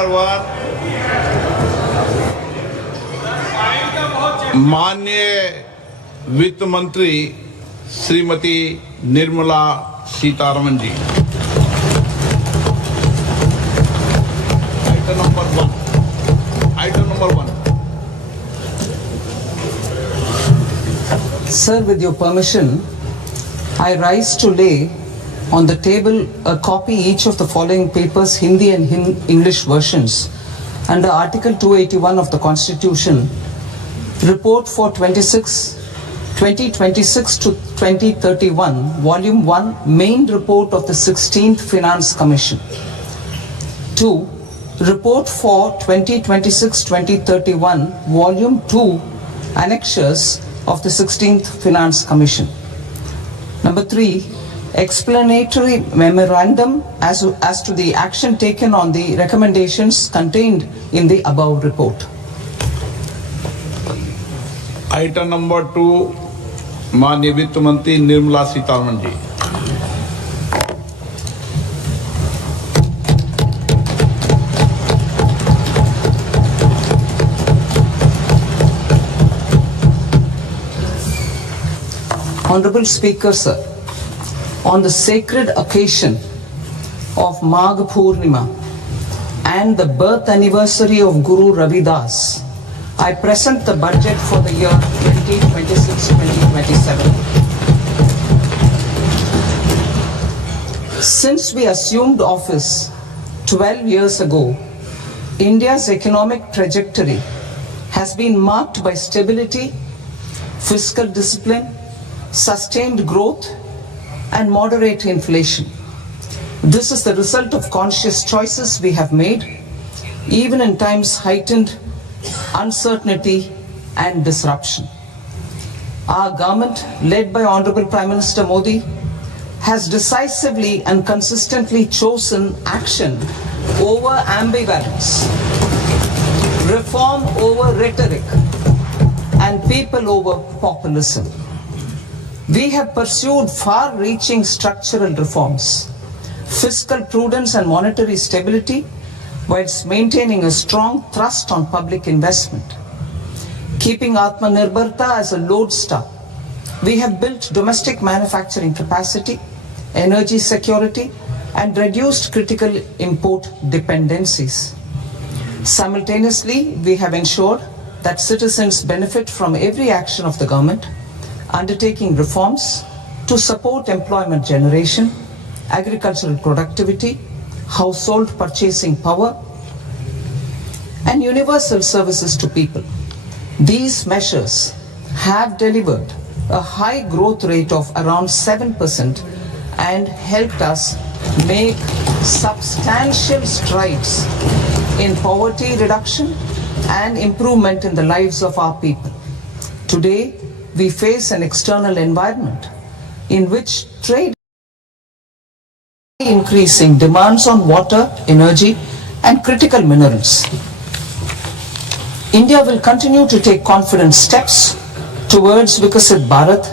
Number 1 माननीय वित्त मंत्री श्रीमती निर्मला सीतारमन जी। Item number 1. Sir, with your permission, I rise to lay on the table a copy each of the following papers, Hindi and English versions, under Article 281 of the Constitution. Report for 2026 to 2031, Volume 1, Main Report of the 16th Finance Commission. 2. Report for 2026-2031, Volume 2, Annexures of the 16th Finance Commission. Number 3, explanatory memorandum as to the action taken on the recommendations contained in the above report. Item number 2, माननीय वित्त मंत्री निर्मला सीतारमन जी। Honorable Speaker, sir, on the sacred occasion of Magh Purnima and the birth anniversary of Guru Ravidas, I present the budget for the year 2026-2027. Since we assumed office 12 years ago, India's economic trajectory has been marked by stability, fiscal discipline, sustained growth, and moderate inflation. This is the result of conscious choices we have made, even in times heightened uncertainty and disruption. Our government, led by Honorable Prime Minister Modi, has decisively and consistently chosen action over ambivalence, reform over rhetoric, and people over populism. We have pursued far-reaching structural reforms, fiscal prudence and monetary stability, whilst maintaining a strong thrust on public investment. Keeping Atmanirbharta as a lodestar, we have built domestic manufacturing capacity, energy security, and reduced critical import dependencies. Simultaneously, we have ensured that citizens benefit from every action of the government, undertaking reforms to support employment generation, agricultural productivity, household purchasing power, and universal services to people. These measures have delivered a high growth rate of around 7% and helped us make substantial strides in poverty reduction and improvement in the lives of our people. Today, we face an external environment in which trade increasing demands on water, energy, and critical minerals. India will continue to take confident steps towards Vikasit Bharat,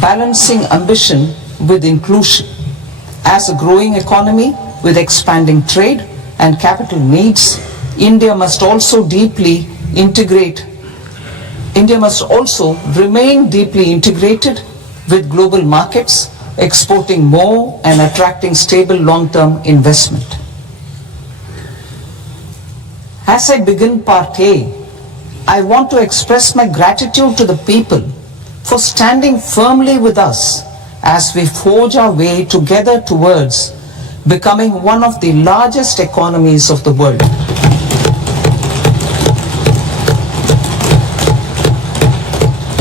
balancing ambition with inclusion. As a growing economy with expanding trade and capital needs, India must also remain deeply integrated with global markets, exporting more and attracting stable long-term investment. As I begin Part A, I want to express my gratitude to the people for standing firmly with us as we forge our way together towards becoming one of the largest economies of the world.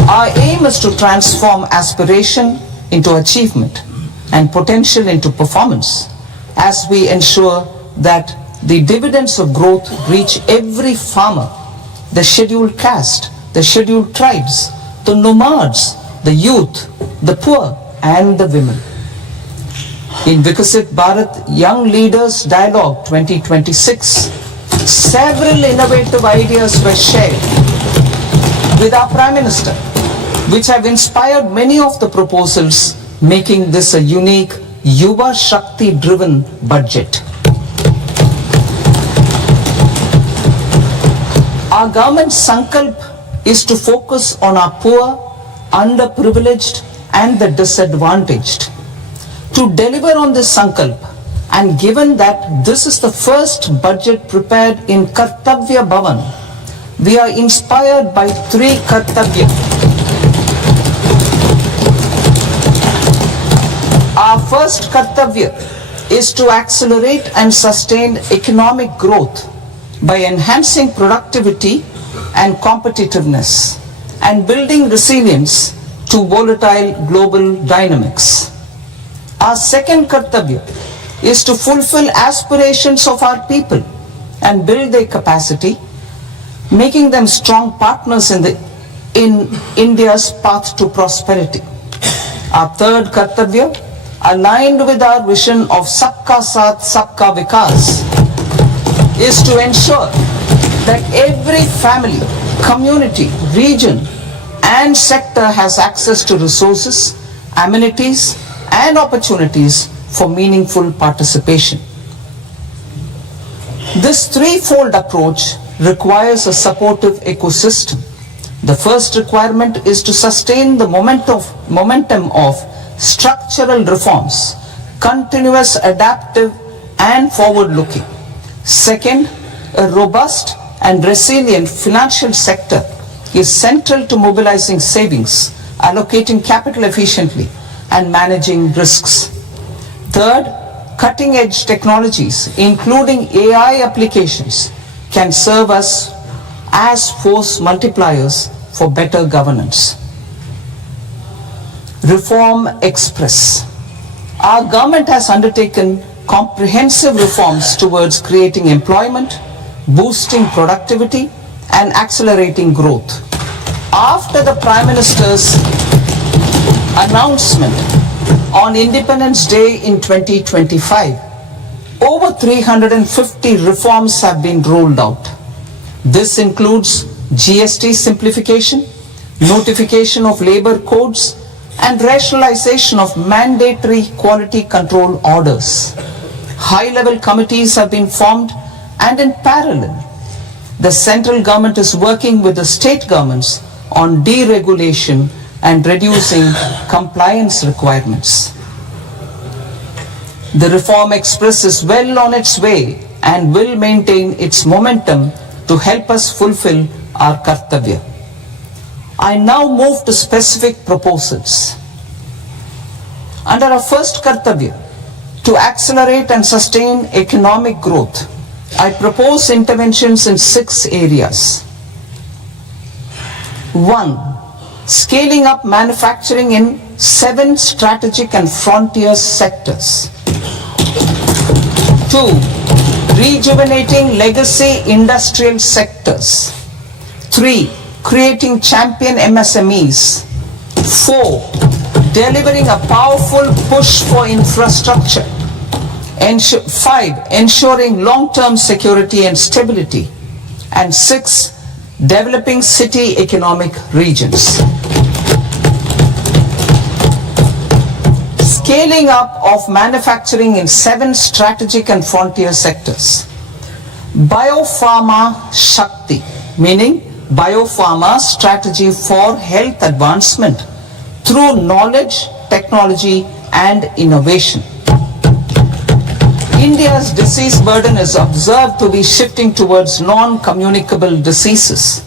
Our aim is to transform aspiration into achievement and potential into performance as we ensure that the dividends of growth reach every farmer, the scheduled caste, the scheduled tribes, the nomads, the youth, the poor, and the women. In Vikasit Bharat Young Leaders Dialogue 2026, several innovative ideas were shared with our Prime Minister, which have inspired many of the proposals, making this a unique Yuva Shakti driven budget. Our government's sankalp is to focus on our poor, underprivileged and the disadvantaged. To deliver on this sankalp, and given that this is the first budget prepared in Kartavya Bhavan, we are inspired by three Kartavya. Our first Kartavya is to accelerate and sustain economic growth by enhancing productivity and competitiveness and building resilience to volatile global dynamics. Our second Kartavya is to fulfill aspirations of our people and build their capacity, making them strong partners in India's path to prosperity. Our third Kartavya, aligned with our vision of Sabka Saath, Sabka Vikas, is to ensure that every family, community, region and sector has access to resources, amenities and opportunities for meaningful participation. This threefold approach requires a supportive ecosystem. The first requirement is to sustain the momentum of structural reforms, continuous, adaptive and forward-looking. Second, a robust and resilient financial sector is central to mobilizing savings, allocating capital efficiently and managing risks. Third, cutting-edge technologies, including AI applications, can serve us as force multipliers for better governance. Reform Express. Our government has undertaken comprehensive reforms towards creating employment, boosting productivity, and accelerating growth. After the Prime Minister's announcement on Independence Day in 2025, over 350 reforms have been rolled out. This includes GST simplification, notification of labor codes, and rationalization of mandatory quality control orders. High-level committees have been formed, and in parallel, the central government is working with the state governments on deregulation and reducing compliance requirements. The Reform Express is well on its way and will maintain its momentum to help us fulfill our Kartavya. I now move to specific proposals. Under our first Kartavya, to accelerate and sustain economic growth, I propose interventions in 6 areas. 1. Scaling up manufacturing in 7 strategic and frontier sectors. 2. Rejuvenating legacy industrial sectors. 3. Creating champion MSMEs. 4. Delivering a powerful push for infrastructure. 5. Ensuring long-term security and stability. And 6. Developing city economic regions. Scaling up of manufacturing in 7 strategic and frontier sectors. Biopharma Shakti, meaning biopharma strategy for health advancement through knowledge, technology and innovation. India's disease burden is observed to be shifting towards non-communicable diseases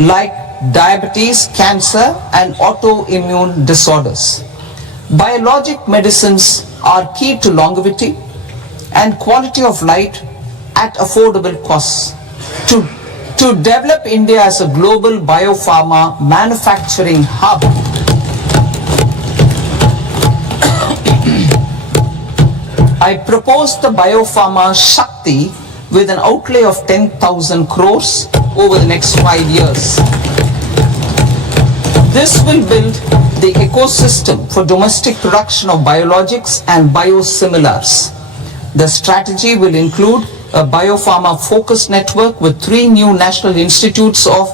like diabetes, cancer and autoimmune disorders. Biologic medicines are key to longevity and quality of life at affordable costs. To develop India as a global biopharma manufacturing hub, I propose the Biopharma Shakti with an outlay of 10,000 crores over the next 5 years. This will build the ecosystem for domestic production of biologics and biosimilars. The strategy will include a biopharma focused network with 3 new national institutes of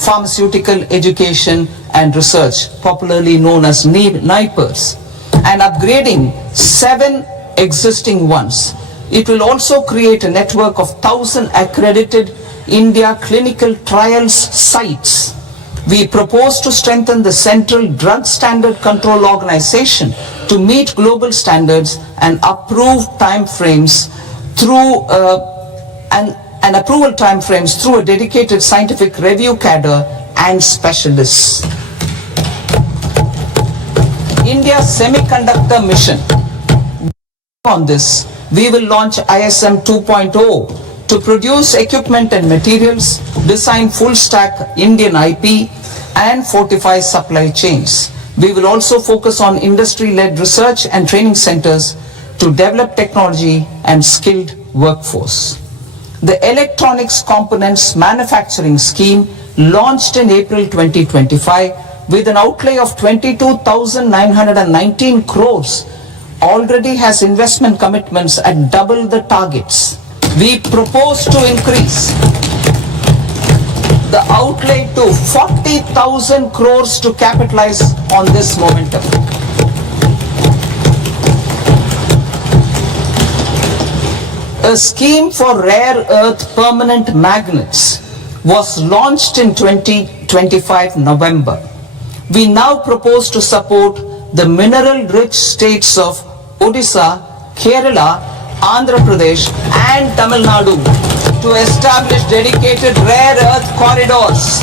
pharmaceutical education and research, popularly known as NIPERs, and upgrading 7 existing ones. It will also create a network of 1,000 accredited India clinical trials sites. We propose to strengthen the Central Drug Standard Control Organization to meet global standards and approve timeframes through and approval timeframes through a dedicated scientific review cadre and specialists. India Semiconductor Mission. On this, we will launch ISM 2.0 to produce equipment and materials, design full stack Indian IP, and fortify supply chains. We will also focus on industry-led research and training centers to develop technology and skilled workforce. The Electronics Components Manufacturing Scheme launched in April 2025 with an outlay of 22,919 crores already has investment commitments at double the targets. We propose to increase the outlay to 40,000 crores to capitalize on this momentum. A scheme for rare earth permanent magnets was launched in 2025 November. We now propose to support the mineral-rich states of Odisha, Kerala, Andhra Pradesh and Tamil Nadu to establish dedicated rare earth corridors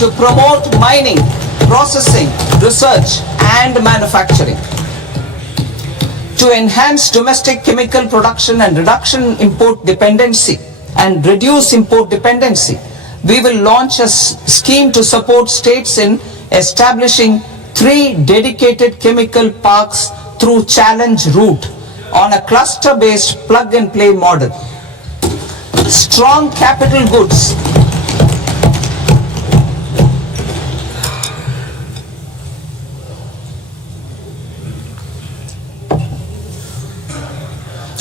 to promote mining, processing, research and manufacturing. To enhance domestic chemical production and reduce import dependency, we will launch a scheme to support states in establishing 3 dedicated chemical parks through challenge route on a cluster-based plug-and-play model. Strong capital goods.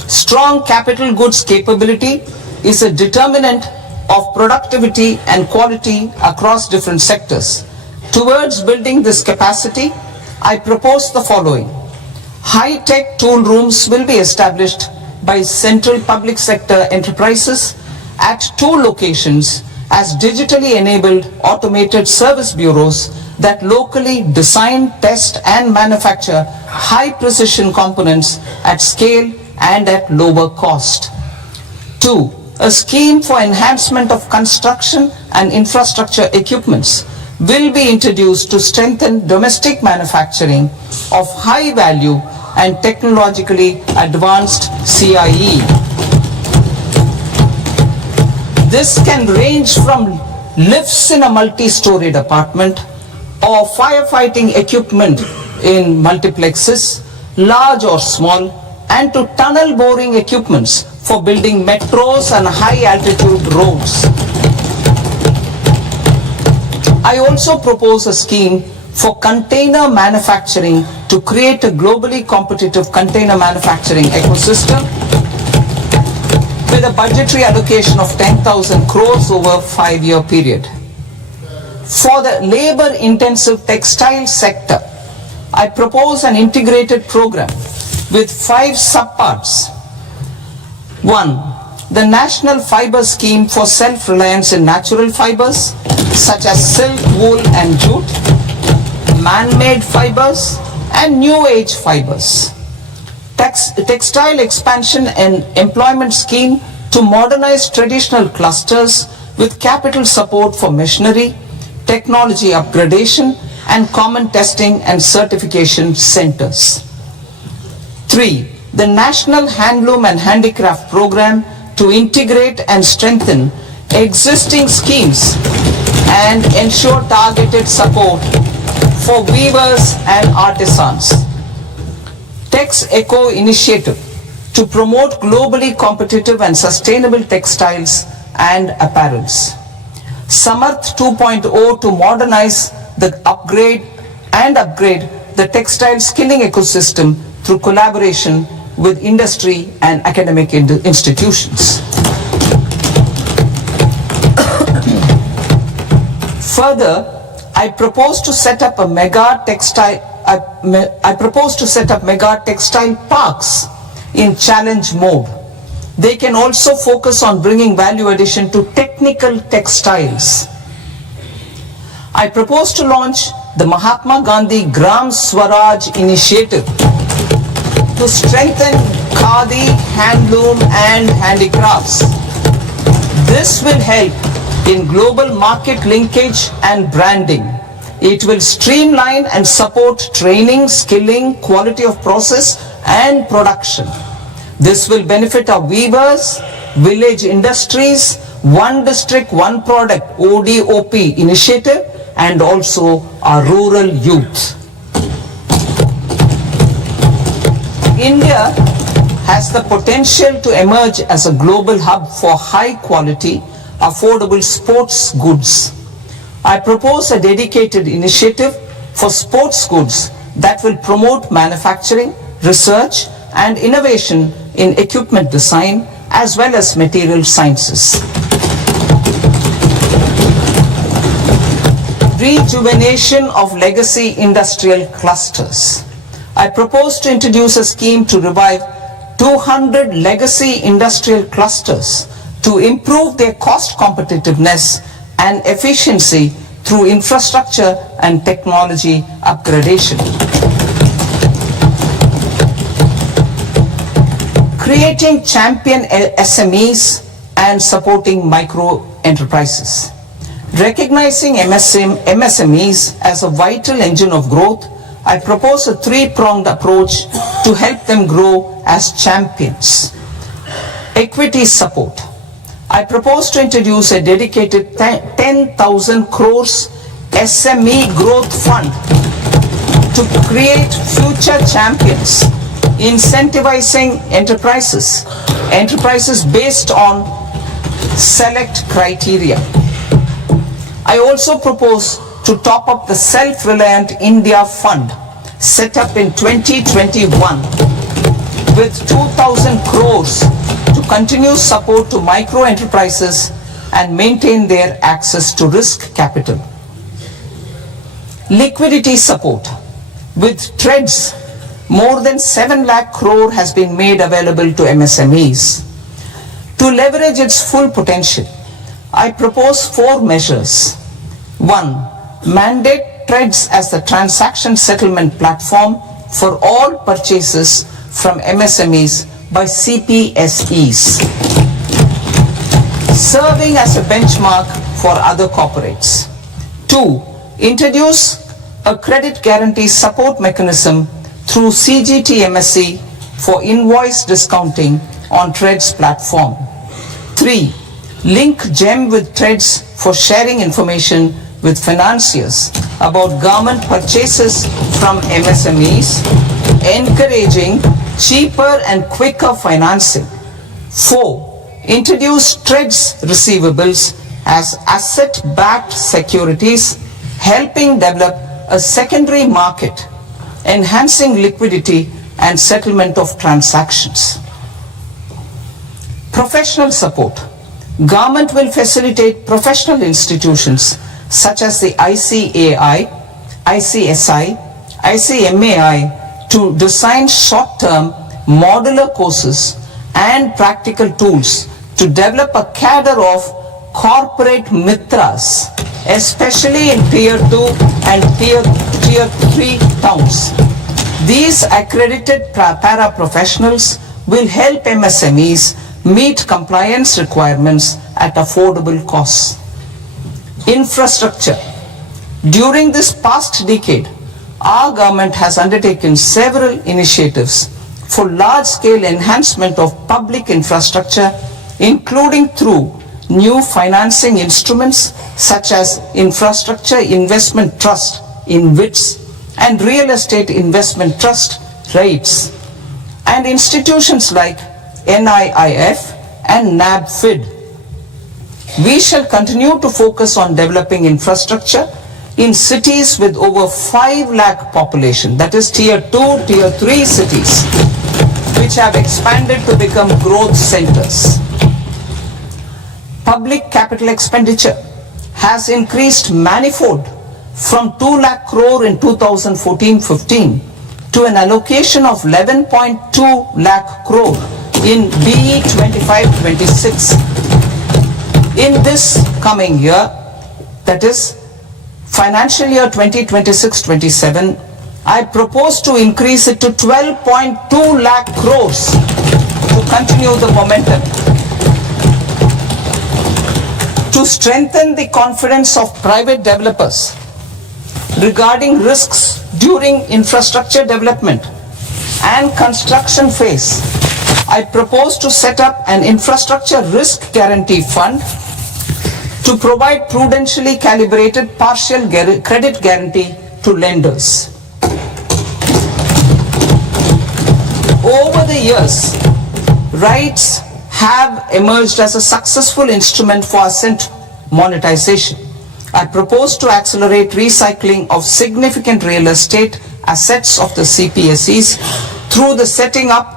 Strong capital goods capability is a determinant of productivity and quality across different sectors. Towards building this capacity, I propose the following. High-tech tool rooms will be established by central public sector enterprises at 2 locations as digitally enabled automated service bureaus that locally design, test and manufacture high-precision components at scale and at lower cost. 2. A scheme for enhancement of construction and infrastructure equipments will be introduced to strengthen domestic manufacturing of high value and technologically advanced CIE. This can range from lifts in a multi-storied apartment or firefighting equipment in multiplexes, large or small, and to tunnel boring equipments for building metros and high altitude roads. I also propose a scheme for container manufacturing to create a globally competitive container manufacturing ecosystem with a budgetary allocation of 10,000 crores over a 5-year period. For the labor-intensive textile sector, I propose an integrated program with 5 subparts. 1. The National Fiber Scheme for Self-Reliance in Natural Fibers such as silk, wool and jute, man-made fibers and new age fibers. Textile expansion and employment scheme to modernize traditional clusters with capital support for machinery, technology upgradation and common testing and certification centers. 3. The National Handloom and Handicraft Program to integrate and strengthen existing schemes and ensure targeted support for weavers and artisans. Tex Eco Initiative to promote globally competitive and sustainable textiles and apparels. Samarth 2.0 to modernize the upgrade the textile skilling ecosystem through collaboration with industry and academic institutions. Further, I propose to set up mega textile parks in challenge mode. They can also focus on bringing value addition to technical textiles. I propose to launch the Mahatma Gandhi Gram Swaraj initiative to strengthen khadi, handloom and handicrafts. This will help in global market linkage and branding. It will streamline and support training, skilling, quality of process and production. This will benefit our weavers, village industries, one district, one product ODOP initiative and also our rural youth. India has the potential to emerge as a global hub for high quality, affordable sports goods. I propose a dedicated initiative for sports goods that will promote manufacturing, research and innovation in equipment design as well as material sciences. Rejuvenation of legacy industrial clusters. I propose to introduce a scheme to revive 200 legacy industrial clusters to improve their cost competitiveness and efficiency through infrastructure and technology upgradation. Creating champion SMEs and supporting micro enterprises. Recognizing MSMEs as a vital engine of growth, I propose a three-pronged approach to help them grow as champions. Equity support. I propose to introduce a dedicated 10,000 crores SME growth fund to create future champions, incentivizing enterprises based on select criteria. I also propose to top up the Self-Reliant India Fund set up in 2021 with 2,000 crores to continue support to micro enterprises and maintain their access to risk capital. Liquidity support. With TREDS, more than 7 lakh crore has been made available to MSMEs. To leverage its full potential, I propose 4 measures. 1. Mandate TREDS as the transaction settlement platform for all purchases from MSMEs by CPSEs, serving as a benchmark for other corporates. 2. Introduce a credit guarantee support mechanism through CGTMSE for invoice discounting on TREDS platform. 3. Link GEM with TREDS for sharing information with financiers about government purchases from MSMEs, encouraging cheaper and quicker financing. 4. Introduce TREDS receivables as asset-backed securities, helping develop a secondary market, enhancing liquidity and settlement of transactions. Professional support. Government will facilitate professional institutions such as the ICAI, ICSI, ICMAI to design short-term modular courses and practical tools to develop a cadre of corporate mitras, especially in Tier 2 and Tier 3 towns. These accredited para-professionals will help MSMEs meet compliance requirements at affordable costs. Infrastructure. During this past decade, our government has undertaken several initiatives for large-scale enhancement of public infrastructure, including through new financing instruments such as Infrastructure Investment Trust (InvITs) and Real Estate Investment Trust (REITs), and institutions like NIIF and NABFID. We shall continue to focus on developing infrastructure in cities with over 5 lakh population, that is Tier 2, Tier 3 cities, which have expanded to become growth centers. Public capital expenditure has increased manifold from 2 lakh crore in 2014-15 to an allocation of 11.2 lakh crore in BE 25-26. In this coming year, that is financial year 2026-27, I propose to increase it to 12.2 lakh crores to continue the momentum. To strengthen the confidence of private developers regarding risks during infrastructure development and construction phase, I propose to set up an infrastructure risk guarantee fund to provide prudentially calibrated partial credit guarantee to lenders. Over the years, rights have emerged as a successful instrument for asset monetization. I propose to accelerate recycling of significant real estate assets of the CPSEs through the setting up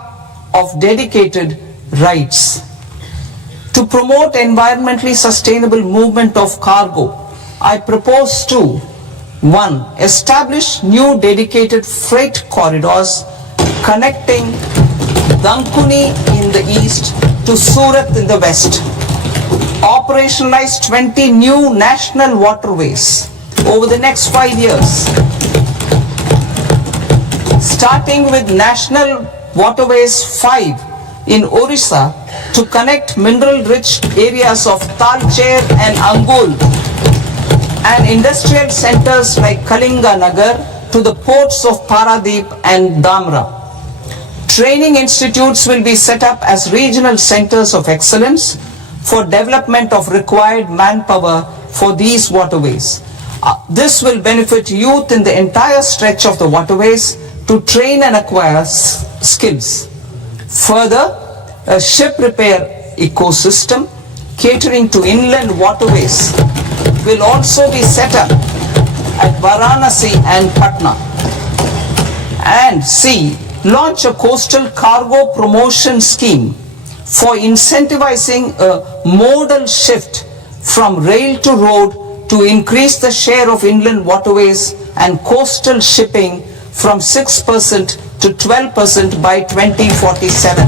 of dedicated rights. To promote environmentally sustainable movement of cargo, I propose to 1. Establish new dedicated freight corridors connecting Dankuni in the east to Surat in the west. Operationalize 20 new national waterways over the next 5 years. Starting with National Waterways 5 in Orissa to connect mineral-rich areas of Talcher and Angul and industrial centers like Kalinga Nagar to the ports of Paradeep and Dhamra. Training institutes will be set up as regional centers of excellence for development of required manpower for these waterways. This will benefit youth in the entire stretch of the waterways to train and acquire skills. Further, a ship repair ecosystem catering to inland waterways will also be set up at Varanasi and Patna. And C. Launch a coastal cargo promotion scheme for incentivizing a modal shift from rail to road to increase the share of inland waterways and coastal shipping from 6% to 12% by 2047.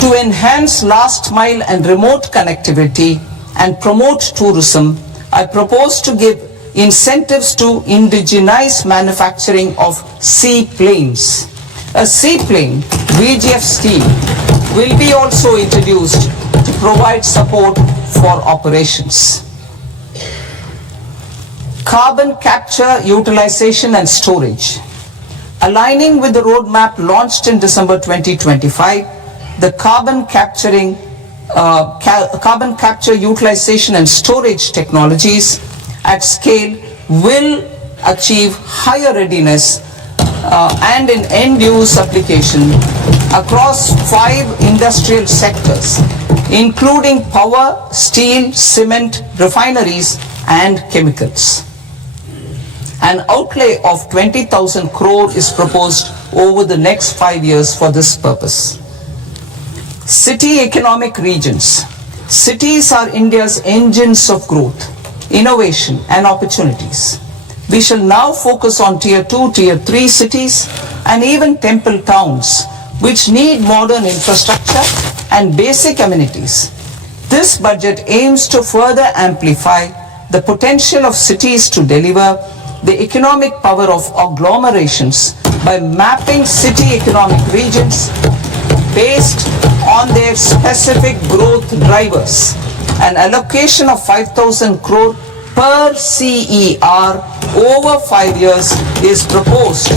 To enhance last mile and remote connectivity and promote tourism, I propose to give incentives to indigenize manufacturing of seaplanes. A seaplane VGF scheme will be also introduced to provide support for operations. Carbon capture, utilization and storage. Aligning with the roadmap launched in December 2025, the carbon capture, utilization and storage technologies at scale will achieve higher readiness and in end-use application across 5 industrial sectors, including power, steel, cement, refineries and chemicals. An outlay of 20,000 crore is proposed over the next 5 years for this purpose. City economic regions. Cities are India's engines of growth, innovation and opportunities. We shall now focus on tier 2, tier 3 cities and even temple towns which need modern infrastructure and basic amenities. This budget aims to further amplify the potential of cities to deliver the economic power of agglomerations by mapping city economic regions based on their specific growth drivers. An allocation of 5,000 crore per CER over 5 years is proposed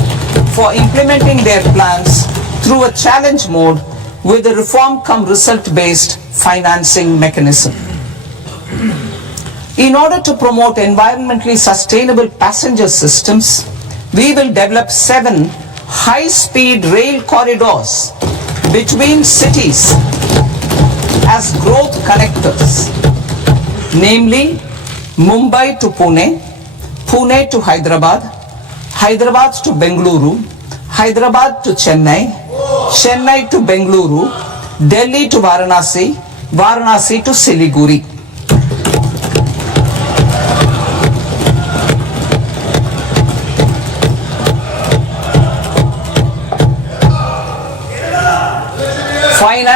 for implementing their plans through a challenge mode with a reform cum result based financing mechanism. In order to promote environmentally sustainable passenger systems, we will develop 7 high-speed rail corridors between cities as growth connectors, namely Mumbai to Pune, Pune to Hyderabad, Hyderabad to Bengaluru, Hyderabad to Chennai, Chennai to Bengaluru, Delhi to Varanasi, Varanasi to Siliguri.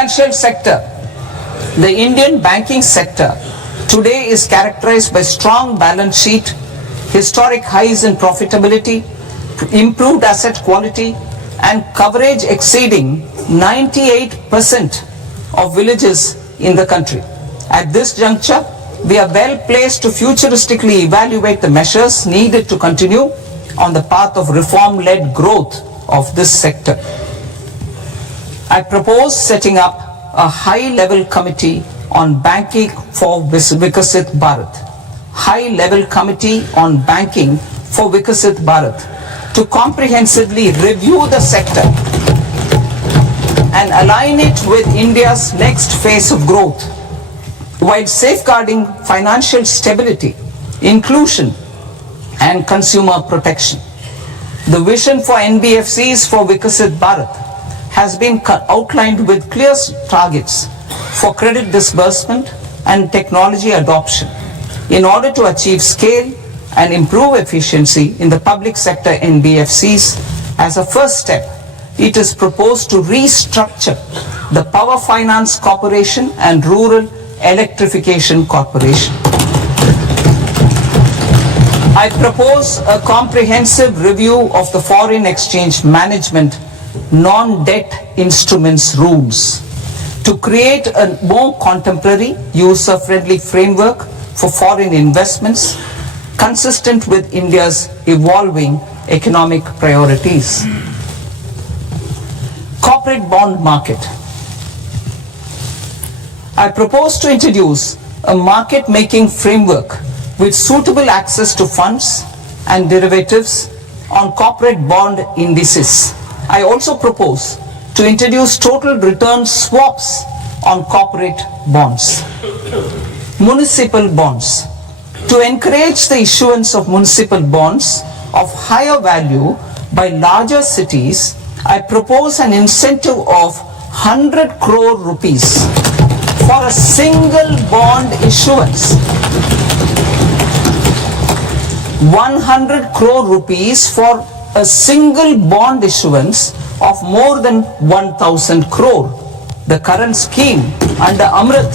financial sector, the Indian banking sector today is characterized by strong balance sheet, historic highs in profitability, improved asset quality, and coverage exceeding 98% of villages in the country. At this juncture, we are well placed to futuristically evaluate the measures needed to continue on the path of reform-led growth of this sector. I propose setting up a high-level committee on banking for Vikasit Bharat. High-level committee on banking for Vikasit Bharat to comprehensively review the sector and align it with India's next phase of growth while safeguarding financial stability, inclusion, and consumer protection. The vision for NBFCs for Vikasit Bharat has been outlined with clear targets for credit disbursement and technology adoption in order to achieve scale and improve efficiency in the public sector NBFCs. As a first step, it is proposed to restructure the Power Finance Corporation and Rural Electrification Corporation. I propose a comprehensive review of the foreign exchange management non-debt instruments rules to create a more contemporary, user-friendly framework for foreign investments consistent with India's evolving economic priorities. Corporate bond market. I propose to introduce a market-making framework with suitable access to funds and derivatives on corporate bond indices. I also propose to introduce total return swaps on corporate bonds. Municipal bonds. To encourage the issuance of municipal bonds of higher value by larger cities, I propose an incentive of 100 crore rupees for a single bond issuance. 100 crore rupees for a single bond issuance of more than 1,000 crore. The current scheme under Amrit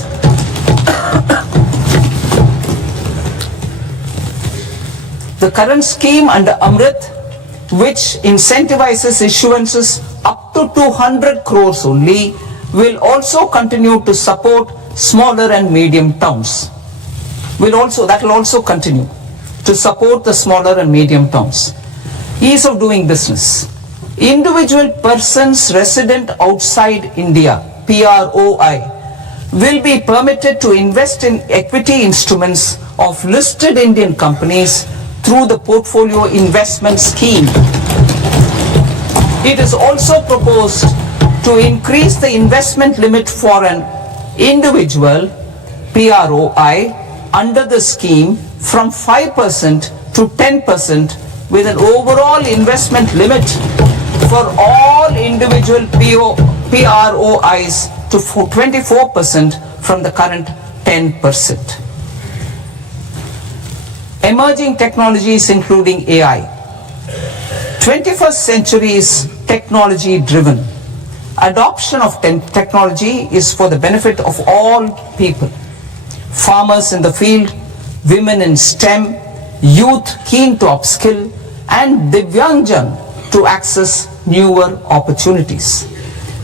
which incentivizes issuances up to 200 crores only, will also continue to support smaller and medium towns. That will also continue to support the smaller and medium towns. Ease of doing business. Individual persons resident outside India, PROI, will be permitted to invest in equity instruments of listed Indian companies through the portfolio investment scheme. It is also proposed to increase the investment limit for an individual PROI under the scheme from 5% to 10%, with an overall investment limit for all individual PROIs to 24% from the current 10%. Emerging technologies including AI. 21st century is technology driven. Adoption of technology is for the benefit of all people. Farmers in the field, women in STEM, youth keen to upskill, and Divyangjan to access newer opportunities.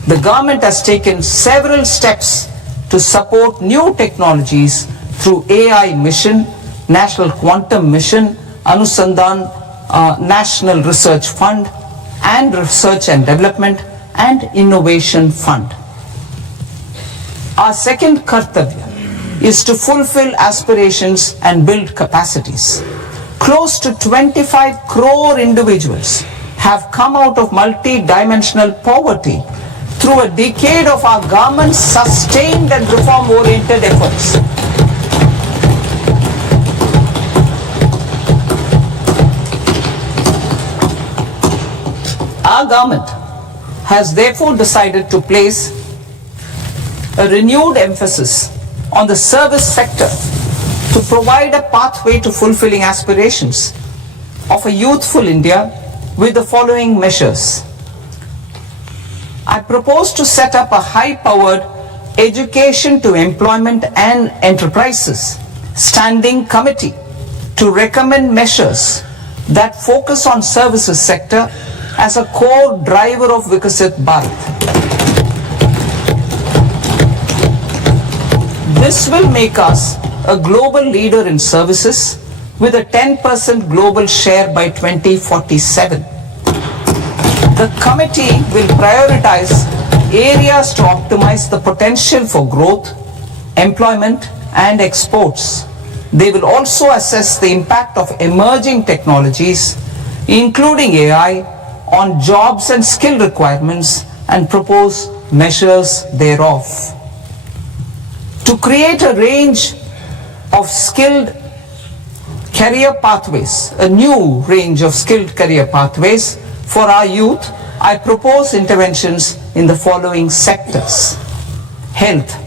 The government has taken several steps to support new technologies through AI Mission, National Quantum Mission, Anusandhan National Research Fund, and Research and Development and Innovation Fund. Our second kartavya is to fulfill aspirations and build capacities. Close to 25 crore individuals have come out of multi-dimensional poverty through a decade of our government's sustained and reform-oriented efforts. Our government has therefore decided to place a renewed emphasis on the service sector to provide a pathway to fulfilling aspirations of a youthful India with the following measures. I propose to set up a high-powered Education to Employment and Enterprises Standing Committee to recommend measures that focus on services sector as a core driver of Vikasit Bharat. This will make us a global leader in services with a 10% global share by 2047. The committee will prioritize areas to optimize the potential for growth, employment and exports. They will also assess the impact of emerging technologies, including AI, on jobs and skill requirements and propose measures thereof. To create a range of skilled career pathways, a new range of skilled career pathways for our youth, I propose interventions in the following sectors. Health.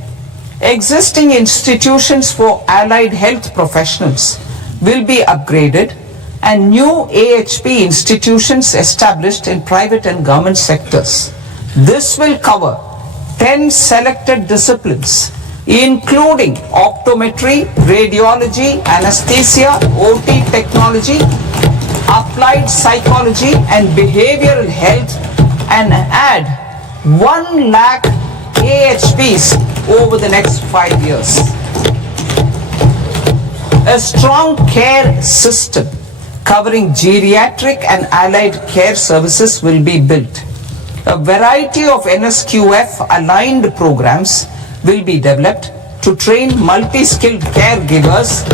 Existing institutions for allied health professionals will be upgraded and new AHP institutions established in private and government sectors. This will cover 10 selected disciplines including optometry, radiology, anesthesia, OT technology, applied psychology and behavioral health, and add 1 lakh AHPs over the next 5 years. A strong care system covering geriatric and allied care services will be built. A variety of NSQF aligned programs will be developed to train multi-skilled caregivers,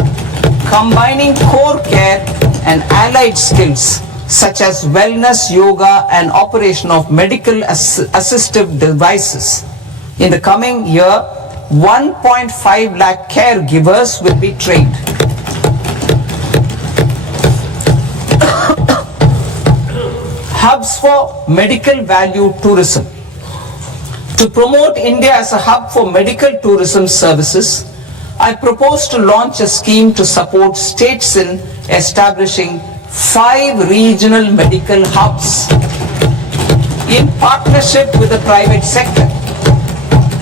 combining core care and allied skills such as wellness, yoga and operation of medical assistive devices. In the coming year, 1.5 lakh caregivers will be trained. Hubs for medical value tourism. To promote India as a hub for medical tourism services, I propose to launch a scheme to support states in establishing 5 regional medical hubs in partnership with the private sector.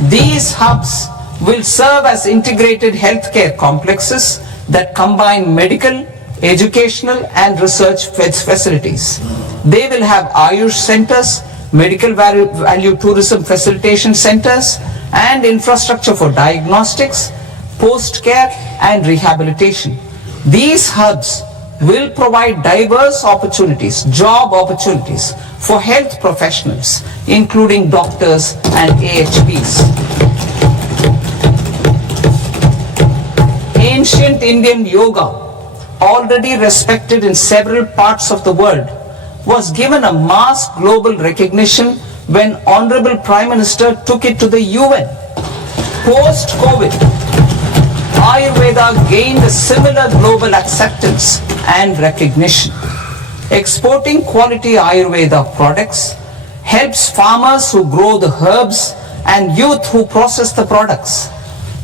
These hubs will serve as integrated healthcare complexes that combine medical, educational and research facilities. They will have Ayush centers, medical value tourism facilitation centers and infrastructure for diagnostics, post-care and rehabilitation. These hubs will provide diverse opportunities, job opportunities for health professionals, including doctors and AHPs. Ancient Indian yoga, already respected in several parts of the world, was given a mass global recognition when Honorable Prime Minister took it to the UN. Post-COVID, Ayurveda gained a similar global acceptance and recognition. Exporting quality Ayurveda products helps farmers who grow the herbs and youth who process the products.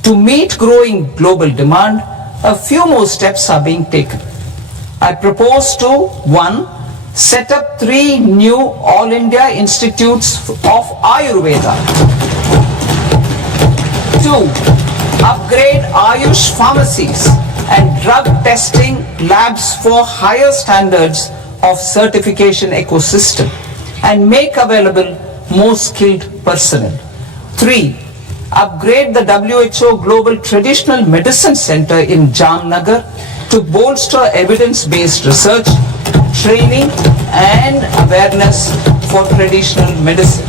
To meet growing global demand, a few more steps are being taken. I propose to 1. Set up 3 new All India Institutes of Ayurveda. 2. Upgrade Ayush pharmacies and drug testing labs for higher standards of certification ecosystem and make available more skilled personnel. 3. Upgrade the WHO Global Traditional Medicine Center in Jamnagar to bolster evidence-based research, training and awareness for traditional medicine.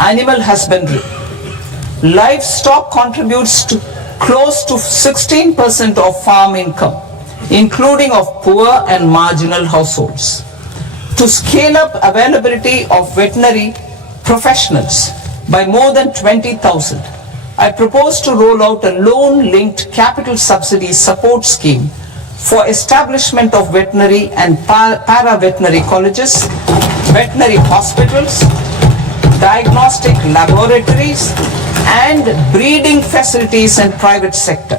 Animal husbandry. Livestock contributes to close to 16% of farm income, including of poor and marginal households. To scale up availability of veterinary professionals by more than 20,000, I propose to roll out a loan-linked capital subsidy support scheme for establishment of veterinary and para-veterinary colleges, veterinary hospitals, diagnostic laboratories, and breeding facilities in private sector.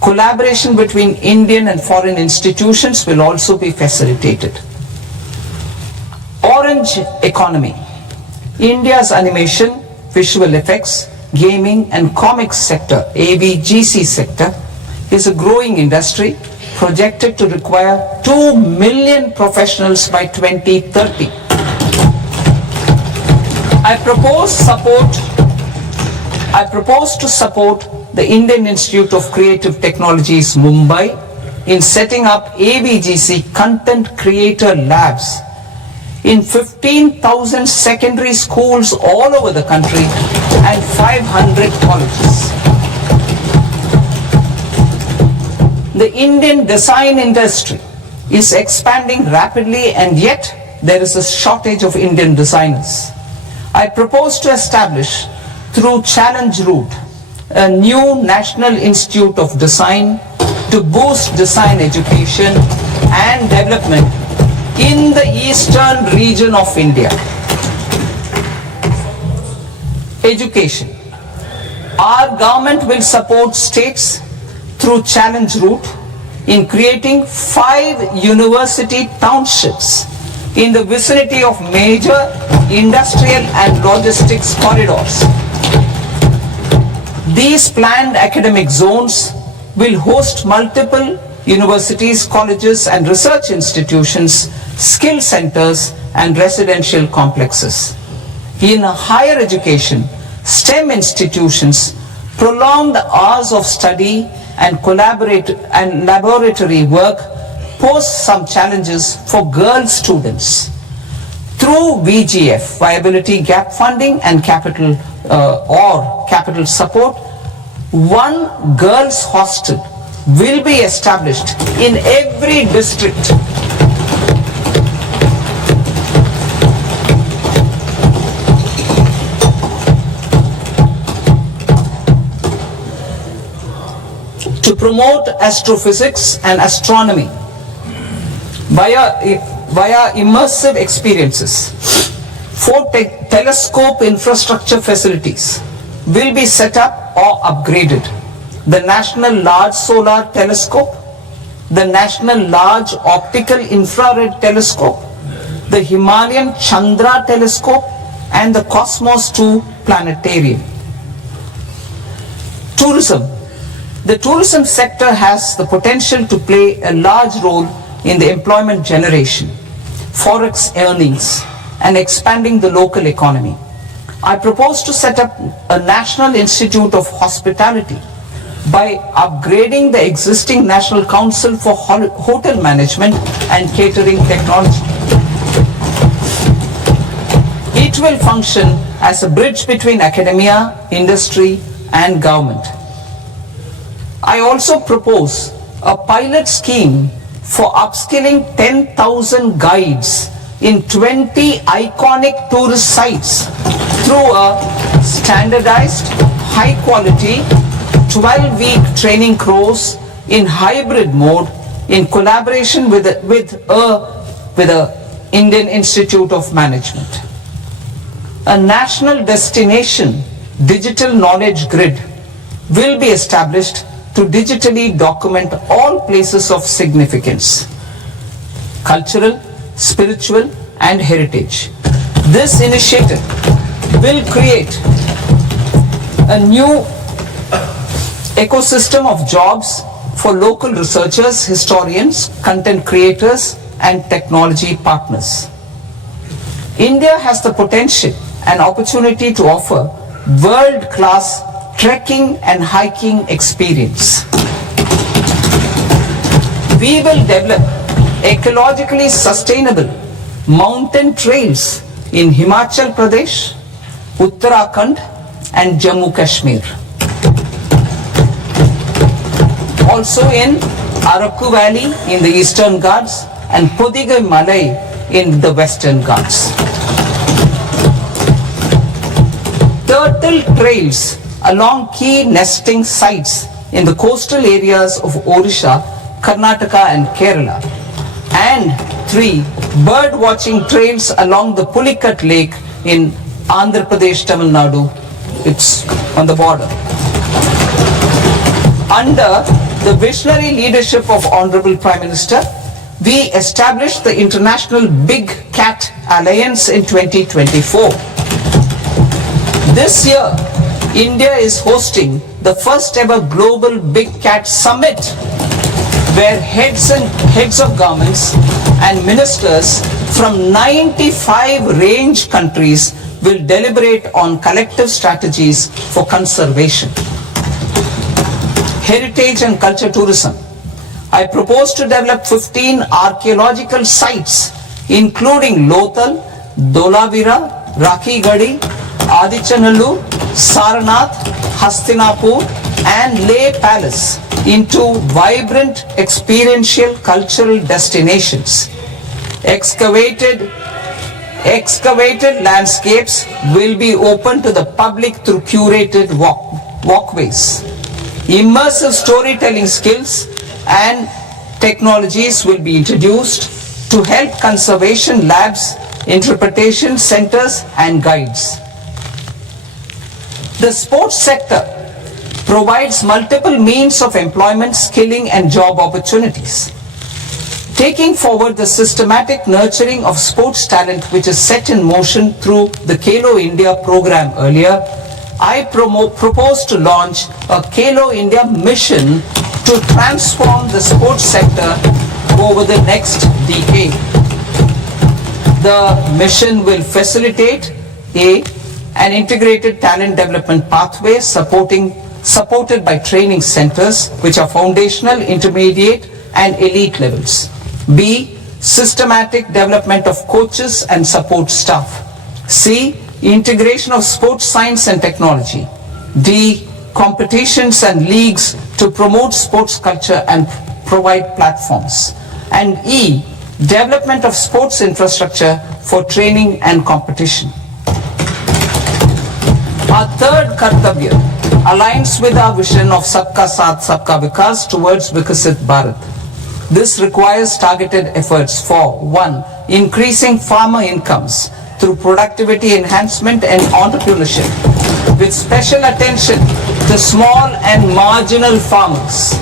Collaboration between Indian and foreign institutions will also be facilitated. Orange economy. India's animation, visual effects, gaming and comics sector, AVGC sector, is a growing industry projected to require 2 million professionals by 2030. I propose to support the Indian Institute of Creative Technologies, Mumbai, in setting up AVGC content creator labs in 15,000 secondary schools all over the country and 500 colleges. The Indian design industry is expanding rapidly, and yet there is a shortage of Indian designers. I propose to establish, through challenge route, a new National Institute of Design to boost design education and development in the eastern region of India. Education. Our government will support states through challenge route in creating 5 university townships in the vicinity of major industrial and logistics corridors. These planned academic zones will host multiple universities, colleges and research institutions, skill centers and residential complexes. In higher education, STEM institutions prolong the hours of study and laboratory work pose some challenges for girl students. Through VGF, Viability Gap Funding and capital support, one girls' hostel will be established in every district. To promote astrophysics and astronomy via immersive experiences, 4 telescope infrastructure facilities will be set up or upgraded. The National Large Solar Telescope, the National Large Optical Infrared Telescope, the Himalayan Chandra Telescope and the Cosmos 2 Planetarium. Tourism. The tourism sector has the potential to play a large role in the employment generation, forex earnings, and expanding the local economy. I propose to set up a National Institute of Hospitality by upgrading the existing National Council for Hotel Management and Catering Technology. It will function as a bridge between academia, industry, and government. I also propose a pilot scheme for upskilling 10,000 guides in 20 iconic tourist sites through a standardized, high-quality, 12-week training course in hybrid mode in collaboration with the Indian Institute of Management. A national destination digital knowledge grid will be established to digitally document all places of significance, cultural, spiritual, and heritage. This initiative will create a new ecosystem of jobs for local researchers, historians, content creators, and technology partners. India has the potential and opportunity to offer world-class trekking and hiking experience. We will develop ecologically sustainable mountain trails in Himachal Pradesh, Uttarakhand, and Jammu Kashmir. Also in Araku Valley in the Eastern Ghats and Podigai Malai in the Western Ghats. Turtle trails along key nesting sites in the coastal areas of Odisha, Karnataka and Kerala. And 3 bird watching trails along the Pulikat Lake in Andhra Pradesh, Tamil Nadu. It's on the border. Under the visionary leadership of Honorable Prime Minister, we established the International Big Cat Alliance in 2024 This year, India is hosting the first ever global Big Cat Summit, where heads of governments and ministers from 95 range countries will deliberate on collective strategies for conservation. Heritage and culture tourism. I propose to develop 15 archaeological sites, including Lothal, Dolavira, Rakhigarhi, Adichanallu, Sarnath, Hastinapur, and Leh Palace into vibrant experiential cultural destinations. Excavated landscapes will be open to the public through curated walkways. Immersive storytelling skills and technologies will be introduced to help conservation labs, interpretation centers, and guides. The sports sector provides multiple means of employment, skilling, and job opportunities. Taking forward the systematic nurturing of sports talent which is set in motion through the Khelo India program earlier, I propose to launch a Khelo India mission to transform the sports sector over the next decade. The mission will facilitate an integrated talent development pathway supported by training centers which are foundational, intermediate, and elite levels. B. Systematic development of coaches and support staff. C. Integration of sports science and technology. D. Competitions and leagues to promote sports culture and provide platforms. And E. Development of sports infrastructure for training and competition. Our third Kartavya aligns with our vision of Sabka Saath Sabka Vikas towards Vikasit Bharat. This requires targeted efforts for 1. Increasing farmer incomes through productivity enhancement and entrepreneurship, with special attention to small and marginal farmers.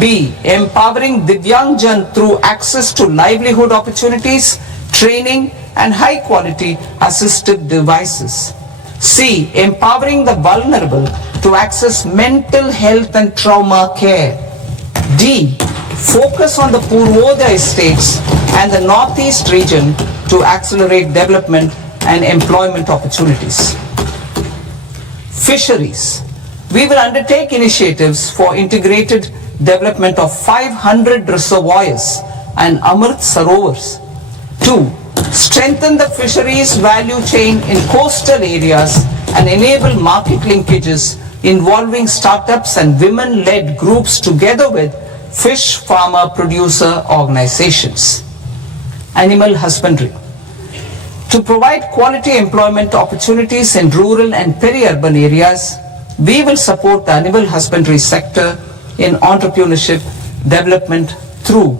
B. Empowering Divyangjan through access to livelihood opportunities, training, and high-quality assistive devices. C. Empowering the vulnerable to access mental health and trauma care. D. Focus on the Purvodaya states and the Northeast region to accelerate development and employment opportunities. Fisheries. We will undertake initiatives for integrated development of 500 reservoirs and Amrit Sarovars. 2. Strengthen the fisheries value chain in coastal areas and enable market linkages involving startups and women-led groups together with fish farmer producer organizations. Animal husbandry. To provide quality employment opportunities in rural and peri-urban areas, we will support the animal husbandry sector in entrepreneurship development through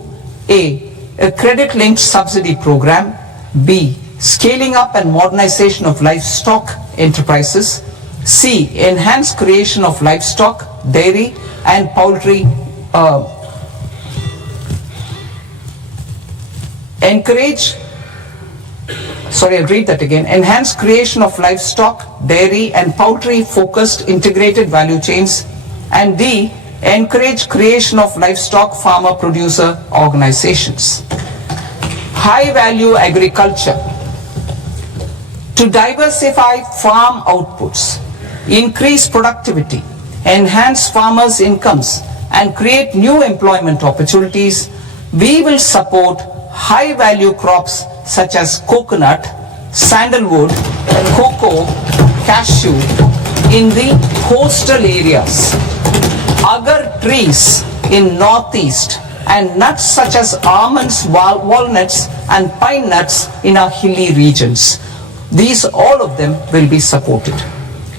A. A credit-linked subsidy program. B. Scaling up and modernization of livestock enterprises. C. Enhanced creation of livestock, dairy, and poultry. Enhanced creation of livestock, dairy, and poultry-focused integrated value chains. And D. Encourage creation of livestock farmer-producer organizations. High-value agriculture. To diversify farm outputs, increase productivity, enhance farmers' incomes, and create new employment opportunities, we will support high-value crops such as coconut, sandalwood, cocoa, cashew in the coastal areas, agar trees in northeast, and nuts such as almonds, walnuts, and pine nuts in our hilly regions. These, all of them, will be supported.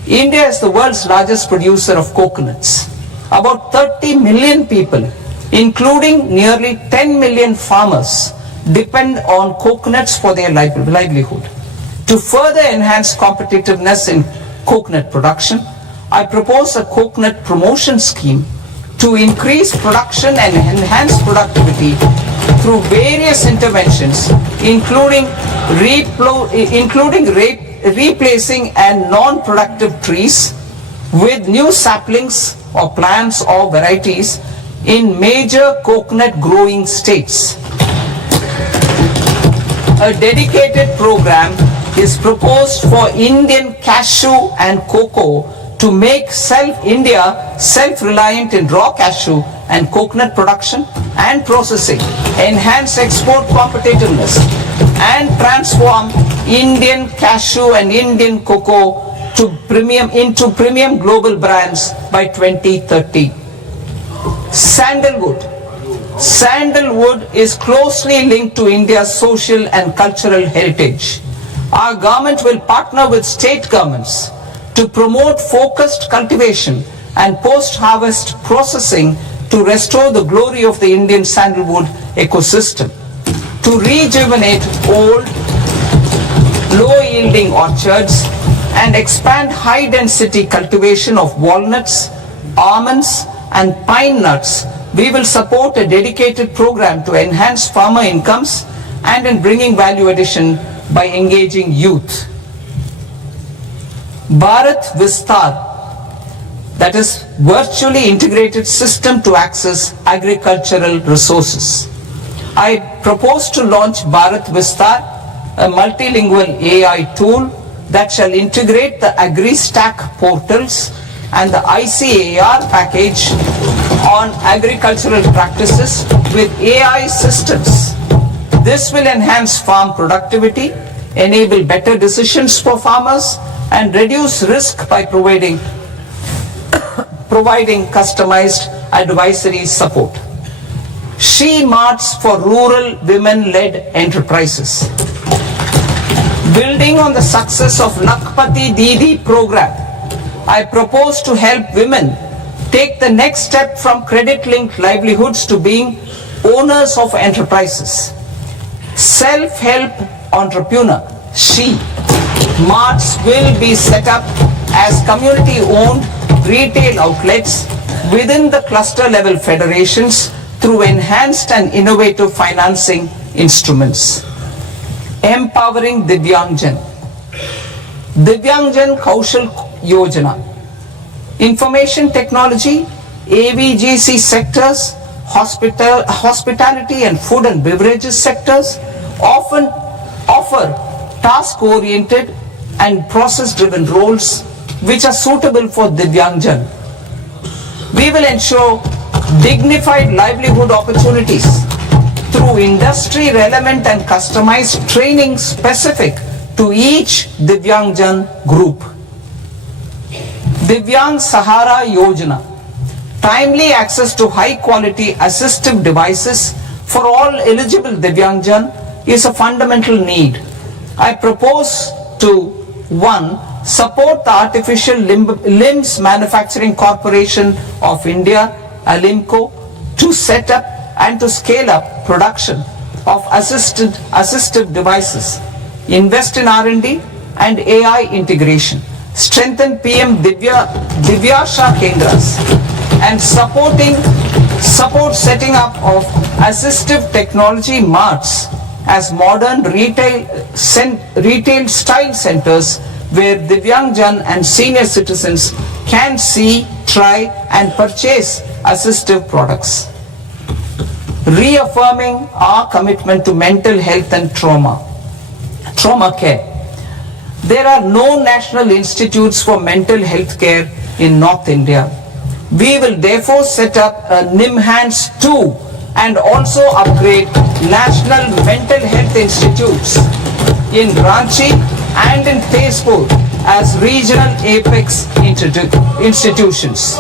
India is the world's largest producer of coconuts. About 30 million people, including nearly 10 million farmers, depend on coconuts for their livelihood. To further enhance competitiveness in coconut production, I propose a coconut promotion scheme to increase production and enhance productivity through various interventions, including replacing and non-productive trees with new saplings or plants or varieties in major coconut growing states. A dedicated program is proposed for Indian cashew and cocoa to make India self-reliant in raw cashew and coconut production and processing, enhance export competitiveness, and transform Indian cashew and Indian cocoa into premium global brands by 2030. Sandalwood. Sandalwood is closely linked to India's social and cultural heritage. Our government will partner with state governments to promote focused cultivation and post-harvest processing to restore the glory of the Indian sandalwood ecosystem, to rejuvenate old, low-yielding orchards and expand high-density cultivation of walnuts, almonds and pine nuts. We will support a dedicated program to enhance farmer incomes and in bringing value addition by engaging youth. Bharat Vistar, that is virtually integrated system to access agricultural resources. I propose to launch Bharat Vistar, a multilingual AI tool that shall integrate the AgriStack portals and the ICAR package on agricultural practices with AI systems. This will enhance farm productivity, enable better decisions for farmers, and reduce risk by providing customized advisory support. She Marts for rural women-led enterprises. Building on the success of Lakpati Didi program, I propose to help women take the next step from credit-linked livelihoods to being owners of enterprises. Self-help entrepreneur, She Marts will be set up as community-owned retail outlets within the cluster-level federations through enhanced and innovative financing instruments. Empowering Divyangjan. Divyangjan Kaushal Yojana. Information technology, AVGC sectors, hospitality and food and beverages sectors often offer task-oriented and process-driven roles which are suitable for Divyangjan. We will ensure dignified livelihood opportunities through industry-relevant and customized training specific to each Divyangjan group. Divyang Sahara Yojana. Timely access to high-quality assistive devices for all eligible Divyangjan is a fundamental need. I propose to 1. Support the Artificial Limbs Manufacturing Corporation of India, Alimco, to set up and to scale up production of assistive devices, invest in R&D and AI integration, strengthen PM Divyasha Kendras, and support setting up of assistive technology marts as modern retail style centers where Divyangjan and senior citizens can see, try and purchase assistive products. Reaffirming our commitment to mental health and trauma care. There are no national institutes for mental health care in North India. We will therefore set up a NIMHANS 2 and also upgrade national mental health institutes in Ranchi and in Tezpur as regional apex institutions.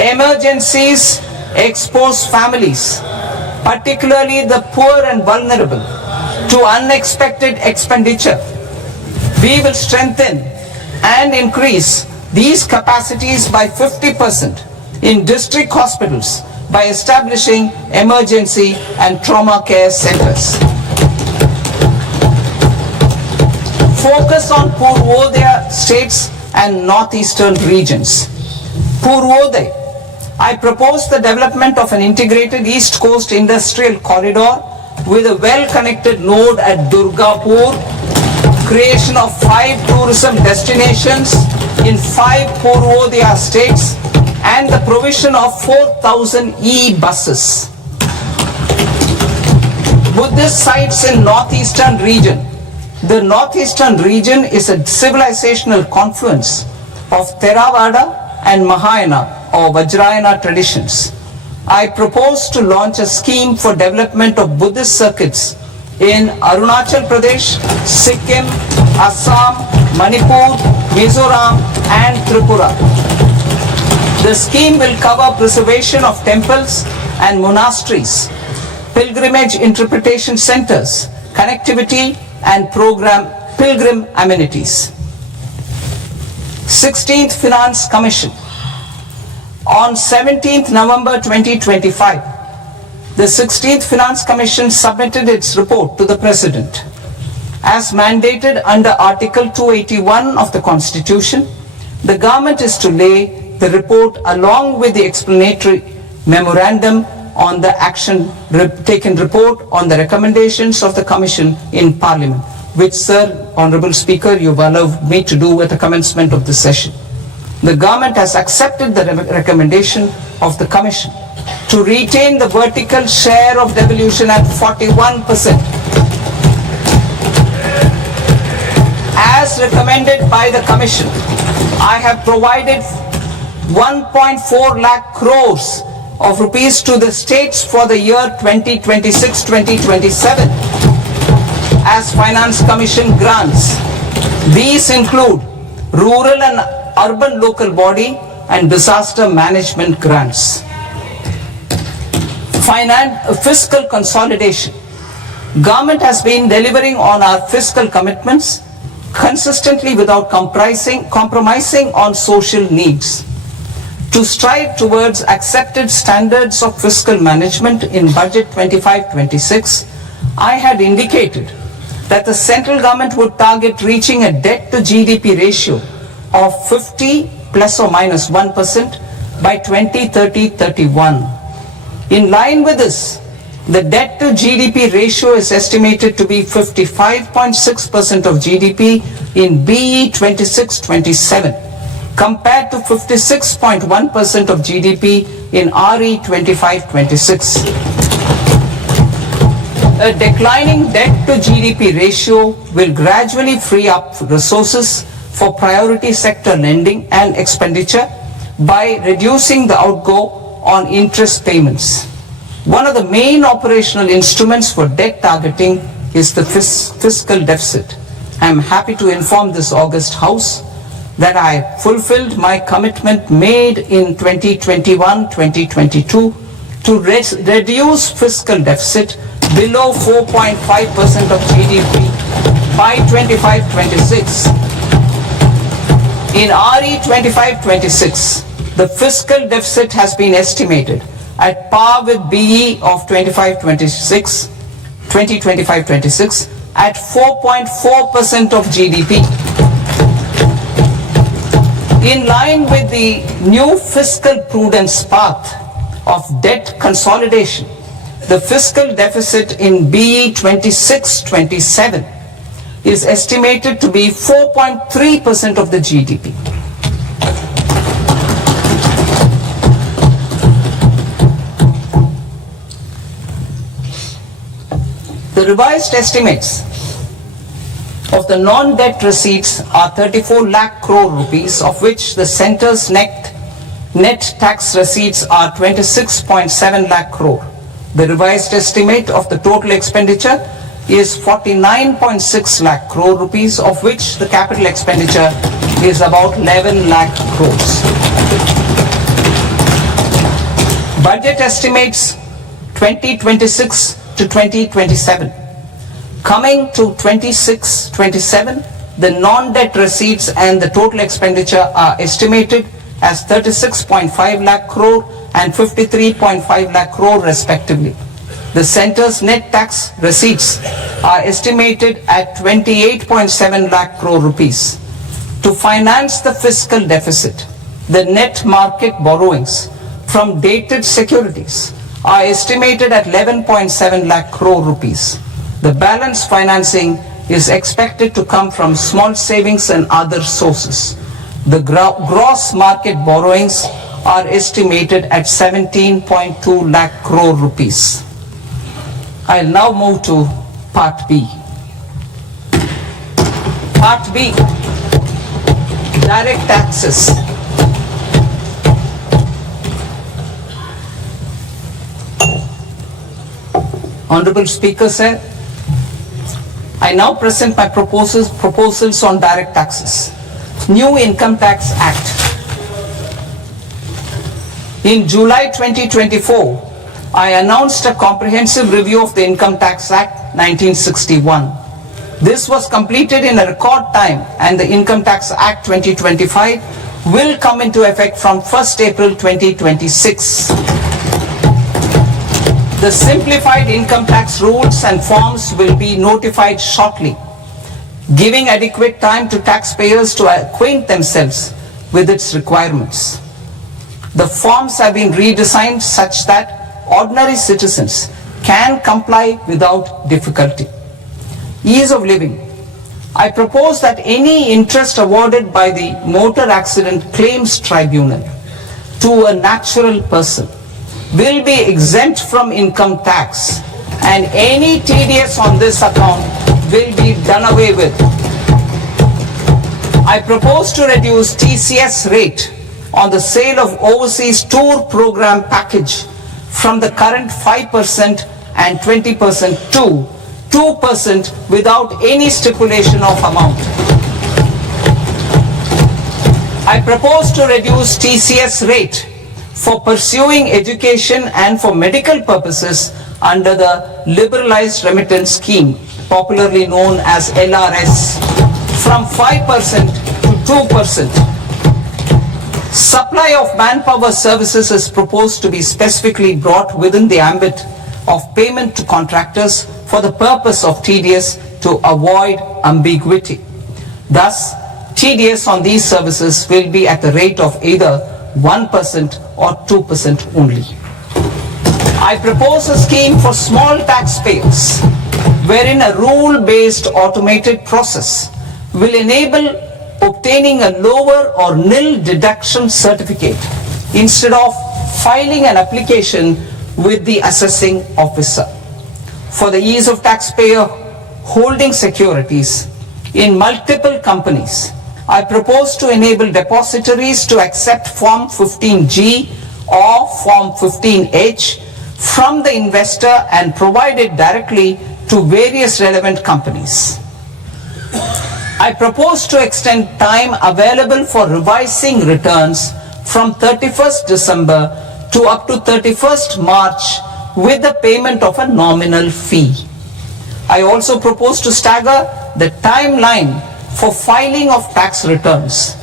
Emergencies expose families, particularly the poor and vulnerable, to unexpected expenditure. We will strengthen and increase these capacities by 50% in district hospitals by establishing emergency and trauma care centers. Focus on Purvodaya states and northeastern regions. Purvodaya. I propose the development of an integrated East Coast industrial corridor with a well-connected node at Durgapur creation of 5 tourism destinations in 5 Purvodaya states, and the provision of 4,000 e-buses. Buddhist sites in northeastern region. The northeastern region is a civilizational confluence of Theravada and Mahayana or Vajrayana traditions. I propose to launch a scheme for development of Buddhist circuits in Arunachal Pradesh, Sikkim, Assam, Manipur, Mizoram and Tripura. The scheme will cover preservation of temples and monasteries, pilgrimage interpretation centers, connectivity and pilgrim amenities. 16th Finance Commission. On 17th November 2025, the 16th Finance Commission submitted its report to the President. As mandated under Article 281 of the Constitution, the government is to lay the report along with the explanatory memorandum on the action taken report on the recommendations of the Commission in Parliament, which, Sir, Honourable Speaker, you have allowed me to do at the commencement of this session. The government has accepted the recommendation of the Commission to retain the vertical share of devolution at 41%. As recommended by the Commission, I have provided 1.4 lakh crores of rupees to the states for the year 2026-2027 as Finance Commission grants. These include rural and urban local body and disaster management grants. Fiscal consolidation. Government has been delivering on our fiscal commitments consistently without compromising on social needs. To strive towards accepted standards of fiscal management in Budget 25-26, I had indicated that the central government would target reaching a debt to GDP ratio of 50 plus or minus 1% by 2030-31. In line with this, the debt to GDP ratio is estimated to be 55.6% of GDP in BE 26-27 compared to 56.1% of GDP in RE 25-26. A declining debt to GDP ratio will gradually free up resources for priority sector lending and expenditure by reducing the outgo on interest payments. One of the main operational instruments for debt targeting is the fiscal deficit. I am happy to inform this august House that I fulfilled my commitment made in 2021-2022 to reduce fiscal deficit below 4.5% of GDP by 25-26. In RE 25-26, the fiscal deficit has been estimated at par with BE of 2025-26 at 4.4% of GDP. In line with the new fiscal prudence path of debt consolidation, the fiscal deficit in BE 26-27 is estimated to be 4.3% of the GDP. The revised estimates of the non-debt receipts are 34 lakh crore rupees, of which the centre's net tax receipts are 26.7 lakh crore. The revised estimate of the total expenditure is 49.6 lakh crore rupees, of which the capital expenditure is about 11 lakh crores. Budget estimates 2026 to 2027. Coming to 26-27, the non-debt receipts and the total expenditure are estimated as 36.5 lakh crore and 53.5 lakh crore respectively. The centre's net tax receipts are estimated at 28.7 lakh crore rupees. To finance the fiscal deficit, the net market borrowings from dated securities are estimated at 11.7 lakh crore rupees. The balance financing is expected to come from small savings and other sources. The gross market borrowings are estimated at 17.2 lakh crore rupees. I'll now move to Part B. Part B, direct taxes. Honorable Speaker, sir, I now present my proposals on direct taxes. New Income Tax Act. In July 2024, I announced a comprehensive review of the Income Tax Act 1961. This was completed in a record time, and the Income Tax Act 2025 will come into effect from 1st April 2026. The simplified income tax rules and forms will be notified shortly, giving adequate time to taxpayers to acquaint themselves with its requirements. The forms have been redesigned such that ordinary citizens can comply without difficulty. Ease of living. I propose that any interest awarded by the Motor Accident Claims Tribunal to a natural person will be exempt from income tax, and any TDS on this account will be done away with. I propose to reduce TCS rate on the sale of overseas tour program package from the current 5% and 20% to 2% without any stipulation of amount. I propose to reduce TCS rate for pursuing education and for medical purposes under the Liberalized Remittance Scheme, popularly known as LRS, from 5% to 2%. Supply of manpower services is proposed to be specifically brought within the ambit of payment to contractors for the purpose of TDS to avoid ambiguity. Thus, TDS on these services will be at the rate of either 1% or 2% only. I propose a scheme for small taxpayers wherein a rule-based automated process will enable obtaining a lower or nil deduction certificate instead of filing an application with the assessing officer. For the ease of taxpayer holding securities in multiple companies, I propose to enable depositories to accept Form 15G or Form 15H from the investor and provide it directly to various relevant companies. I propose to extend time available for revising returns from 31st December to up to 31st March with the payment of a nominal fee. I also propose to stagger the timeline for filing of tax returns.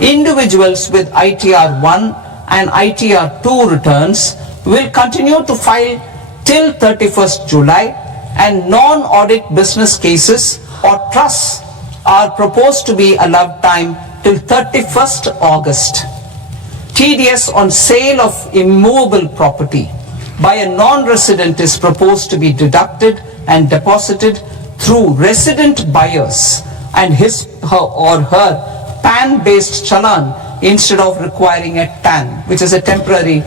Individuals with ITR 1 and ITR 2 returns will continue to file till 31st July, and non-audit business cases or trusts are proposed to be allowed time till 31st August. TDS on sale of immovable property by a non-resident is proposed to be deducted and deposited through resident buyers and his or her PAN-based challan instead of requiring a TAN, which is a temporary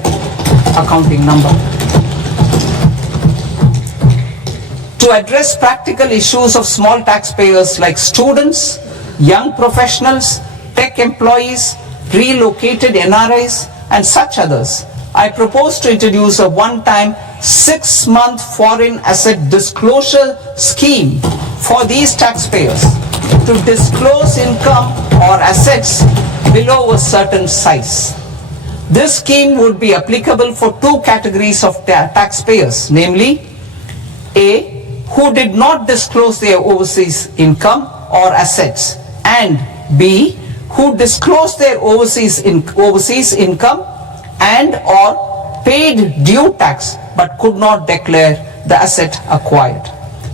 accounting number. To address practical issues of small taxpayers like students, young professionals, tech employees, relocated NRIs, and such others, I propose to introduce a one-time 6-month foreign asset disclosure scheme for these taxpayers to disclose income or assets below a certain size. This scheme would be applicable for two categories of taxpayers, namely A, who did not disclose their overseas income or assets, and B, who disclosed their overseas income and or paid due tax but could not declare the asset acquired.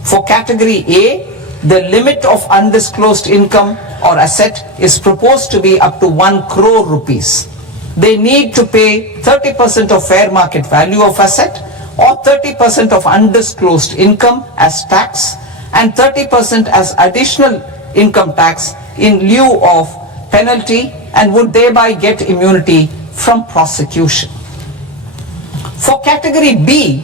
For category A, the limit of undisclosed income or asset is proposed to be up to 1 crore rupees. They need to pay 30% of fair market value of asset or 30% of undisclosed income as tax, and 30% as additional income tax in lieu of penalty and would thereby get immunity from prosecution. For category B,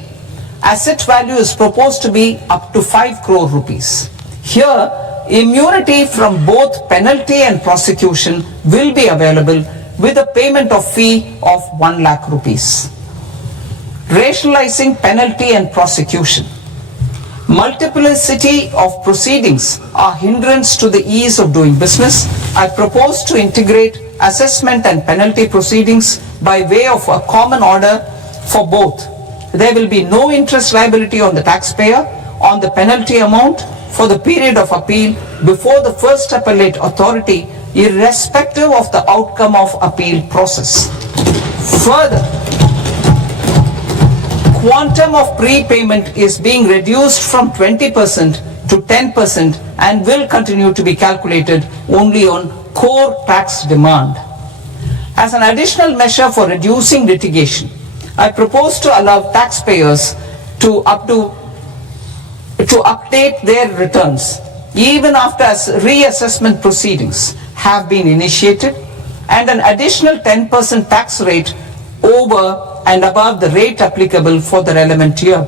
asset value is proposed to be up to 5 crore rupees. Here, immunity from both penalty and prosecution will be available with a payment of fee of 1 lakh rupees. Rationalizing penalty and prosecution. Multiplicity of proceedings are hindrance to the ease of doing business. I propose to integrate assessment and penalty proceedings by way of a common order for both. There will be no interest liability on the taxpayer on the penalty amount for the period of appeal before the first appellate authority, irrespective of the outcome of appeal process. Further, quantum of prepayment is being reduced from 20% to 10% and will continue to be calculated only on core tax demand. As an additional measure for reducing litigation, I propose to allow taxpayers to update their returns even after reassessment proceedings have been initiated, and an additional 10% tax rate over and above the rate applicable for the relevant year.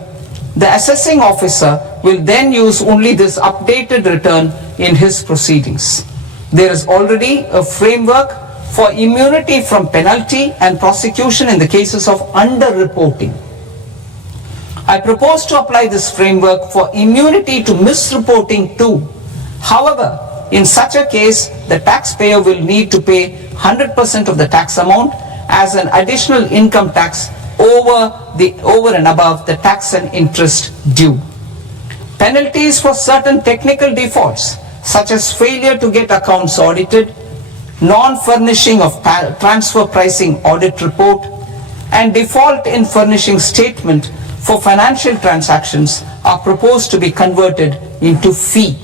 The assessing officer will then use only this updated return in his proceedings. There is already a framework for immunity from penalty and prosecution in the cases of underreporting. I propose to apply this framework for immunity to misreporting too. However, in such a case, the taxpayer will need to pay 100% of the tax amount as an additional income tax over and above the tax and interest due. Penalties for certain technical defaults, such as failure to get accounts audited, non-furnishing of transfer pricing audit report, and default in furnishing statement for financial transactions are proposed to be converted into fee.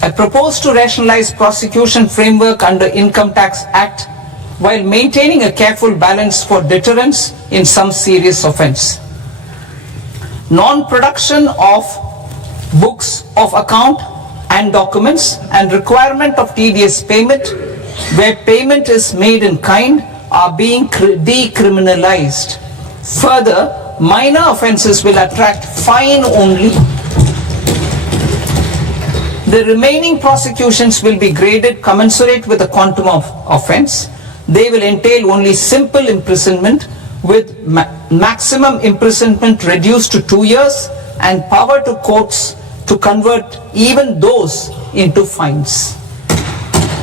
I propose to rationalize prosecution framework under Income Tax Act while maintaining a careful balance for deterrence in some serious offence. Non-production of books of account and documents and requirement of TDS payment where payment is made in kind are being decriminalized. Further, minor offences will attract fine only. The remaining prosecutions will be graded commensurate with the quantum of offence. They will entail only simple imprisonment with maximum imprisonment reduced to 2 years and power to courts to convert even those into fines.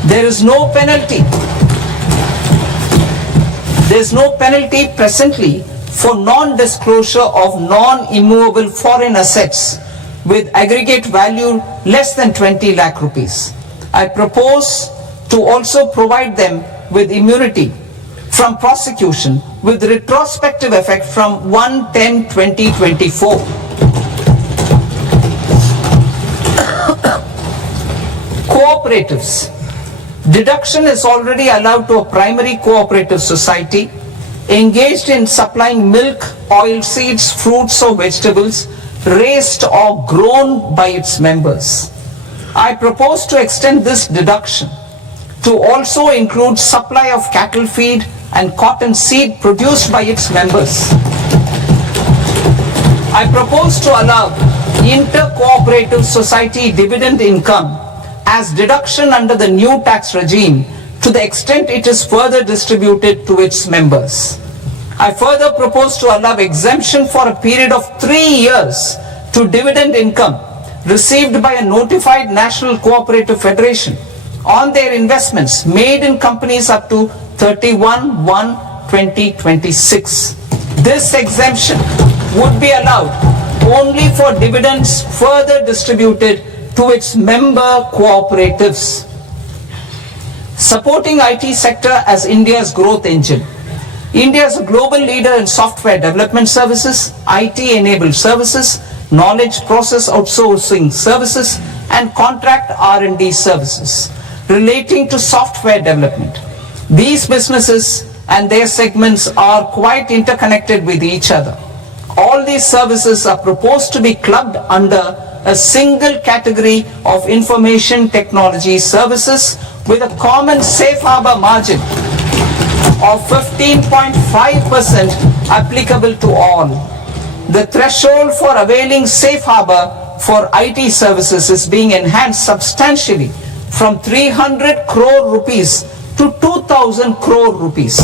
There is no penalty. There is no penalty presently for non-disclosure of non-immovable foreign assets with aggregate value less than 20 lakh rupees. I propose to also provide them with immunity from prosecution with retrospective effect from 1/10/2024. Cooperatives. Deduction is already allowed to a primary cooperative society engaged in supplying milk, oil seeds, fruits or vegetables raised or grown by its members. I propose to extend this deduction to also include supply of cattle feed and cotton seed produced by its members. I propose to allow inter-cooperative society dividend income as deduction under the new tax regime to the extent it is further distributed to its members. I further propose to allow exemption for a period of 3 years to dividend income received by a notified national cooperative federation on their investments made in companies up to 31/1/2026. This exemption would be allowed only for dividends further distributed to its member cooperatives. Supporting IT sector as India's growth engine. India is a global leader in software development services, IT-enabled services, knowledge process outsourcing services, and contract R&D services relating to software development. These businesses and their segments are quite interconnected with each other. All these services are proposed to be clubbed under a single category of information technology services with a common safe harbor margin of 15.5% applicable to all. The threshold for availing safe harbor for IT services is being enhanced substantially from 300 crore rupees to 2000 crore rupees.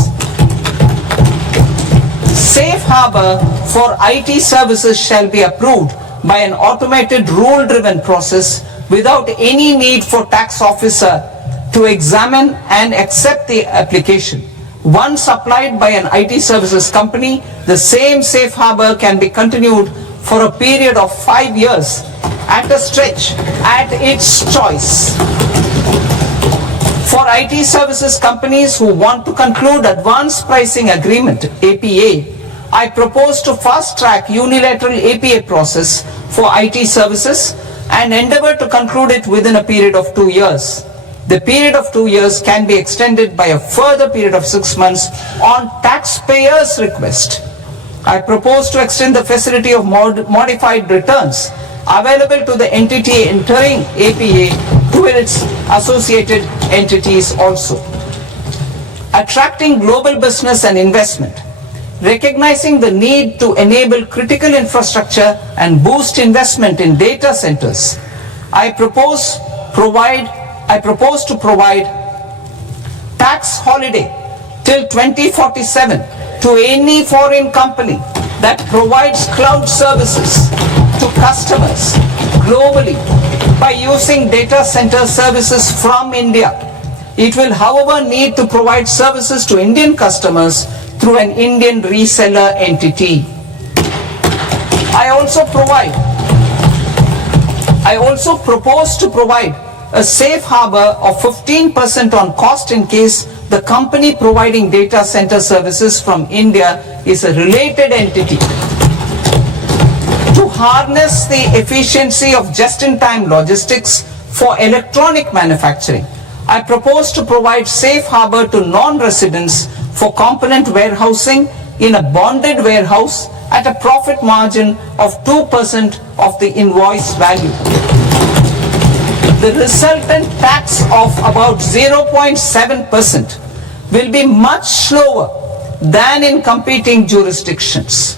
Safe harbor for IT services shall be approved by an automated rule-driven process without any need for tax officer to examine and accept the application. Once applied by an IT services company, the same safe harbor can be continued for a period of 5 years at a stretch at its choice. For IT services companies who want to conclude advanced pricing agreement, APA, I propose to fast-track unilateral APA process for IT services and endeavor to conclude it within a period of 2 years. The period of 2 years can be extended by a further period of 6 months on taxpayers' request. I propose to extend the facility of modified returns available to the entity entering APA to its associated entities also. Attracting global business and investment. Recognizing the need to enable critical infrastructure and boost investment in data centers, I propose to provide tax holiday till 2047 to any foreign company that provides cloud services to customers globally by using data center services from India. It will, however, need to provide services to Indian customers through an Indian reseller entity. I also propose to provide a safe harbor of 15% on cost in case the company providing data center services from India is a related entity. To harness the efficiency of just-in-time logistics for electronic manufacturing, I propose to provide safe harbor to non-residents for component warehousing in a bonded warehouse at a profit margin of 2% of the invoice value. The resultant tax of about 0.7% will be much lower than in competing jurisdictions.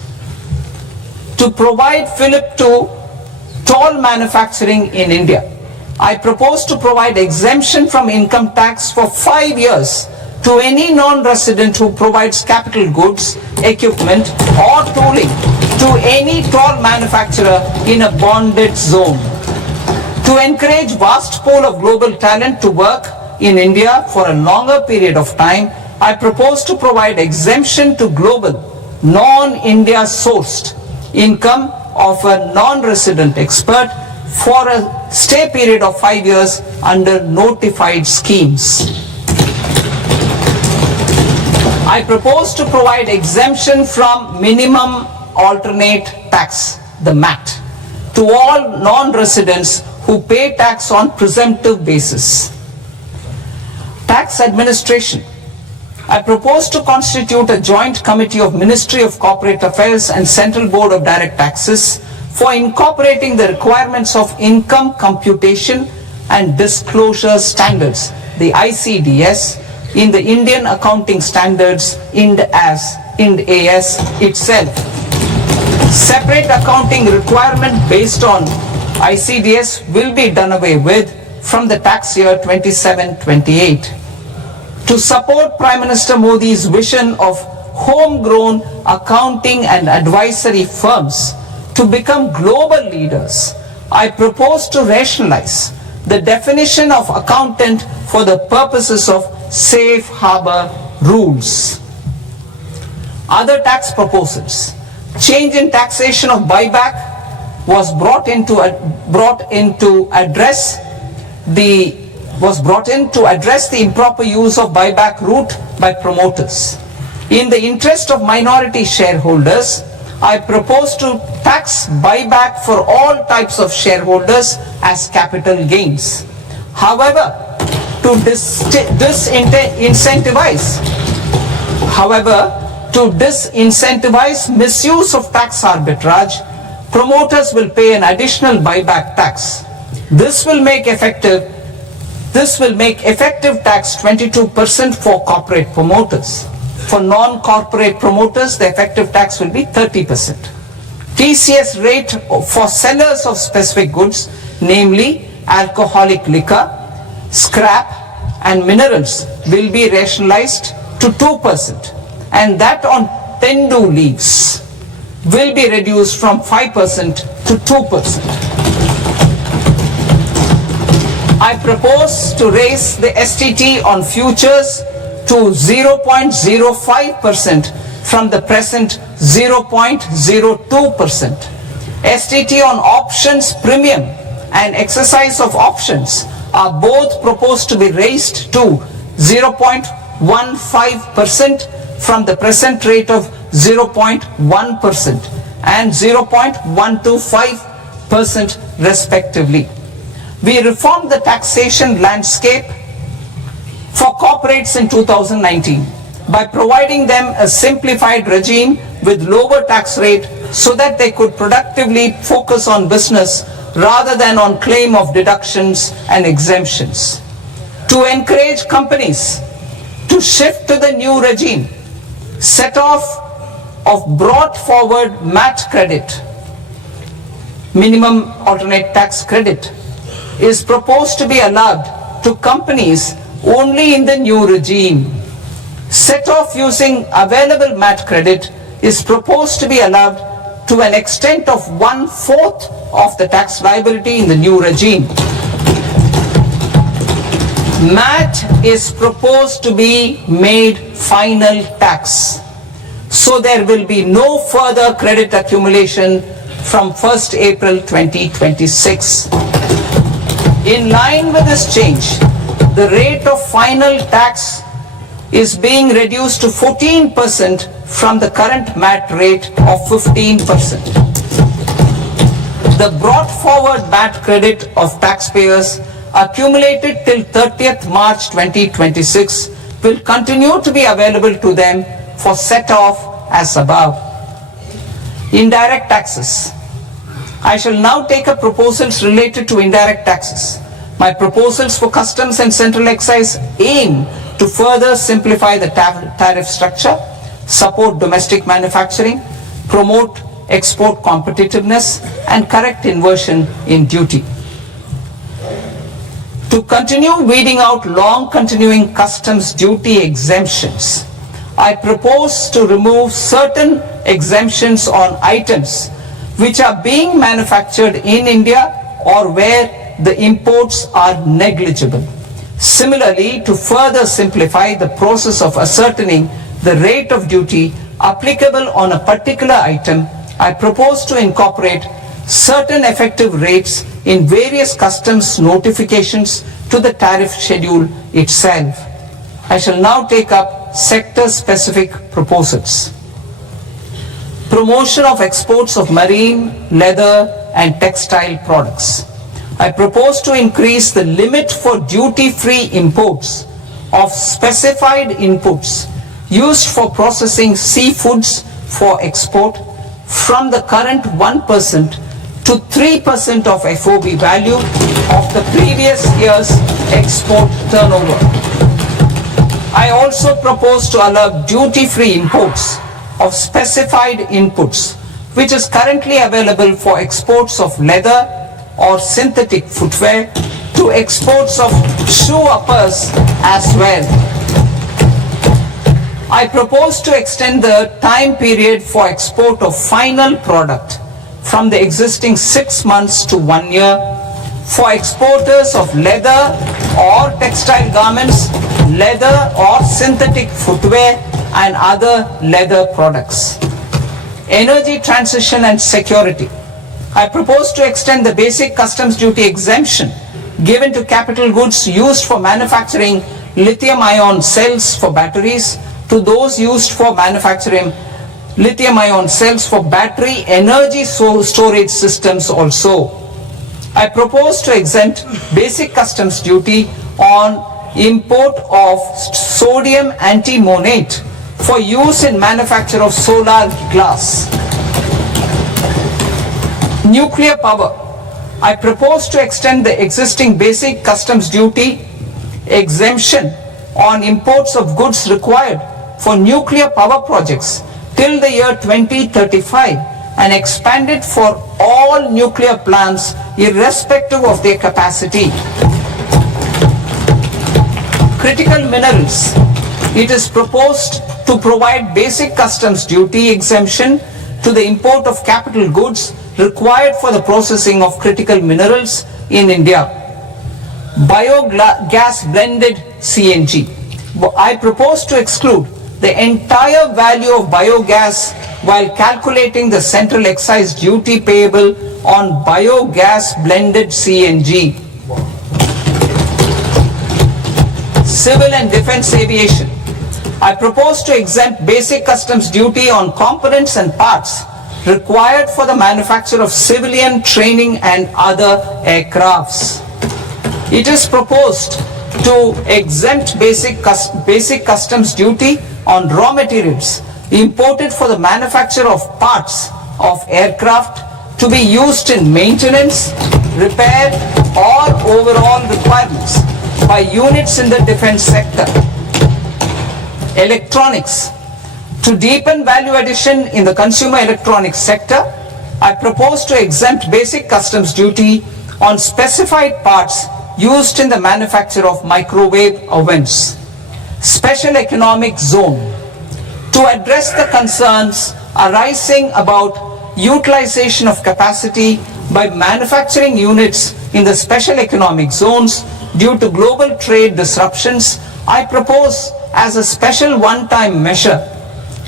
To provide fillip to toll manufacturing in India, I propose to provide exemption from income tax for 5 years to any non-resident who provides capital goods, equipment or tooling to any toll manufacturer in a bonded zone. To encourage vast pool of global talent to work in India for a longer period of time, I propose to provide exemption to global, non-India sourced income of a non-resident expert for a stay period of 5 years under notified schemes. I propose to provide exemption from minimum alternate tax, the MAT, to all non-residents who pay tax on presumptive basis. Tax administration. I propose to constitute a joint committee of Ministry of Corporate Affairs and Central Board of Direct Taxes for incorporating the requirements of income computation and disclosure standards, the ICDS, in the Indian Accounting Standards Ind AS itself. Separate accounting requirement based on ICDS will be done away with from the tax year 27-28. To support Prime Minister Modi's vision of homegrown accounting and advisory firms to become global leaders, I propose to rationalize the definition of accountant for the purposes of safe harbor rules. Other tax proposals. Change in taxation of buyback was brought in to address the improper use of buyback route by promoters. In the interest of minority shareholders, I propose to tax buyback for all types of shareholders as capital gains. However, to disincentivize. However, to disincentivize misuse of tax arbitrage, promoters will pay an additional buyback tax. This will make effective tax 22% for corporate promoters. For non-corporate promoters, the effective tax will be 30%. TCS rate for sellers of specific goods, namely alcoholic liquor, scrap and minerals, will be rationalized to 2%, and that on tendu leaves will be reduced from 5% to 2%. I propose to raise the STT on futures to 0.05% from the present 0.02%. STT on options premium and exercise of options are both proposed to be raised to 0.15% from the present rate of 0.1% and 0.125% respectively. We reformed the taxation landscape for corporates in 2019 by providing them a simplified regime with lower tax rate so that they could productively focus on business rather than on claim of deductions and exemptions. To encourage companies to shift to the new regime, set off of brought forward MAT credit, minimum alternate tax credit, is proposed to be allowed to companies only in the new regime. Set off using available MAT credit is proposed to be allowed to an extent of 1/4 of the tax liability in the new regime. MAT is proposed to be made final tax, so there will be no further credit accumulation from 1st April 2026. In line with this change, the rate of final tax is being reduced to 14% from the current MAT rate of 15%. The brought forward MAT credit of taxpayers accumulated till 30th March 2026 will continue to be available to them for set off as above. Indirect taxes. I shall now take up proposals related to indirect taxes. My proposals for customs and central excise aim to further simplify the tariff structure, support domestic manufacturing, promote export competitiveness, and correct inversion in duty. To continue weeding out long continuing customs duty exemptions, I propose to remove certain exemptions on items which are being manufactured in India or where the imports are negligible. Similarly, to further simplify the process of ascertaining the rate of duty applicable on a particular item, I propose to incorporate certain effective rates in various customs notifications to the tariff schedule itself. I shall now take up sector-specific proposals. Promotion of exports of marine, leather and textile products. I propose to increase the limit for duty-free imports of specified inputs used for processing seafoods for export from the current 1% to 3% of FOB value of the previous year's export turnover. I also propose to allow duty-free imports of specified inputs, which is currently available for exports of leather or synthetic footwear, to exports of shoe uppers as well. I propose to extend the time period for export of final product from the existing 6 months to 1 year for exporters of leather or textile garments, leather or synthetic footwear and other leather products. Energy transition and security. I propose to extend the basic customs duty exemption given to capital goods used for manufacturing lithium-ion cells for batteries to those used for manufacturing lithium-ion cells for battery energy storage systems also. I propose to exempt basic customs duty on import of sodium antimonate for use in manufacture of solar glass. Nuclear power. I propose to extend the existing basic customs duty exemption on imports of goods required for nuclear power projects till the year 2035 and expand it for all nuclear plants irrespective of their capacity. Critical minerals. It is proposed to provide basic customs duty exemption to the import of capital goods required for the processing of critical minerals in India. Biogas blended CNG. I propose to exclude the entire value of biogas while calculating the central excise duty payable on biogas blended CNG. Civil and defense aviation. I propose to exempt basic customs duty on components and parts required for the manufacture of civilian training and other aircrafts. It is proposed to exempt basic customs duty on raw materials imported for the manufacture of parts of aircraft to be used in maintenance, repair or overall requirements by units in the defense sector. Electronics. To deepen value addition in the consumer electronics sector, I propose to exempt basic customs duty on specified parts used in the manufacture of microwave ovens. Special economic zone. To address the concerns arising about utilization of capacity by manufacturing units in the special economic zones due to global trade disruptions, I propose as a special one-time measure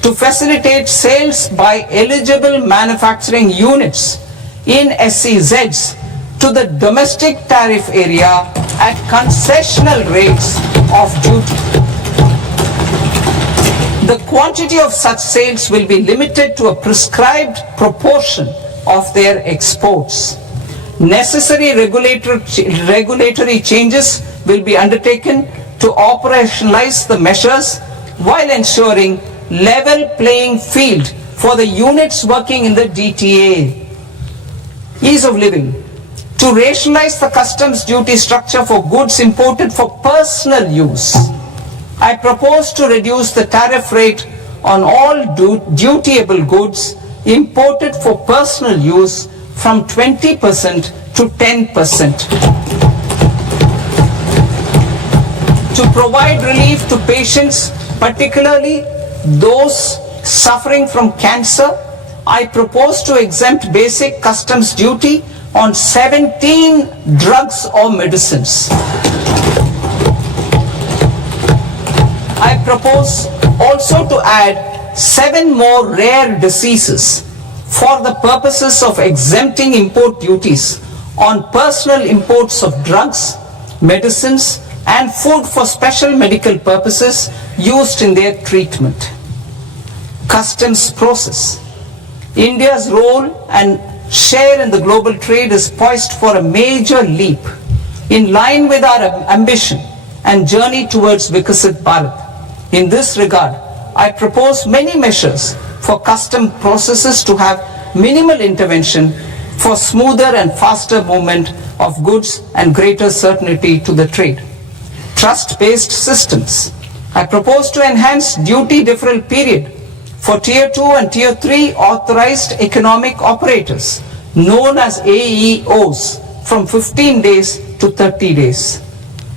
to facilitate sales by eligible manufacturing units in SEZs to the domestic tariff area at concessional rates of duty. The quantity of such sales will be limited to a prescribed proportion of their exports. Necessary regulatory changes will be undertaken to operationalize the measures while ensuring level playing field for the units working in the DTA. Ease of living. To rationalize the customs duty structure for goods imported for personal use, I propose to reduce the tariff rate on all dutiable goods imported for personal use from 20% to 10%. To provide relief to patients, particularly those suffering from cancer, I propose to exempt basic customs duty on 17 drugs or medicines. I propose also to add 7 more rare diseases for the purposes of exempting import duties on personal imports of drugs, medicines, and food for special medical purposes used in their treatment. Customs process. India's role and share in the global trade is poised for a major leap in line with our ambition and journey towards Viksit Bharat. In this regard, I propose many measures for custom processes to have minimal intervention for smoother and faster movement of goods and greater certainty to the trade. Trust-based systems. I propose to enhance duty deferral period for Tier 2 and Tier 3 authorized economic operators, known as AEOs, from 15 days to 30 days.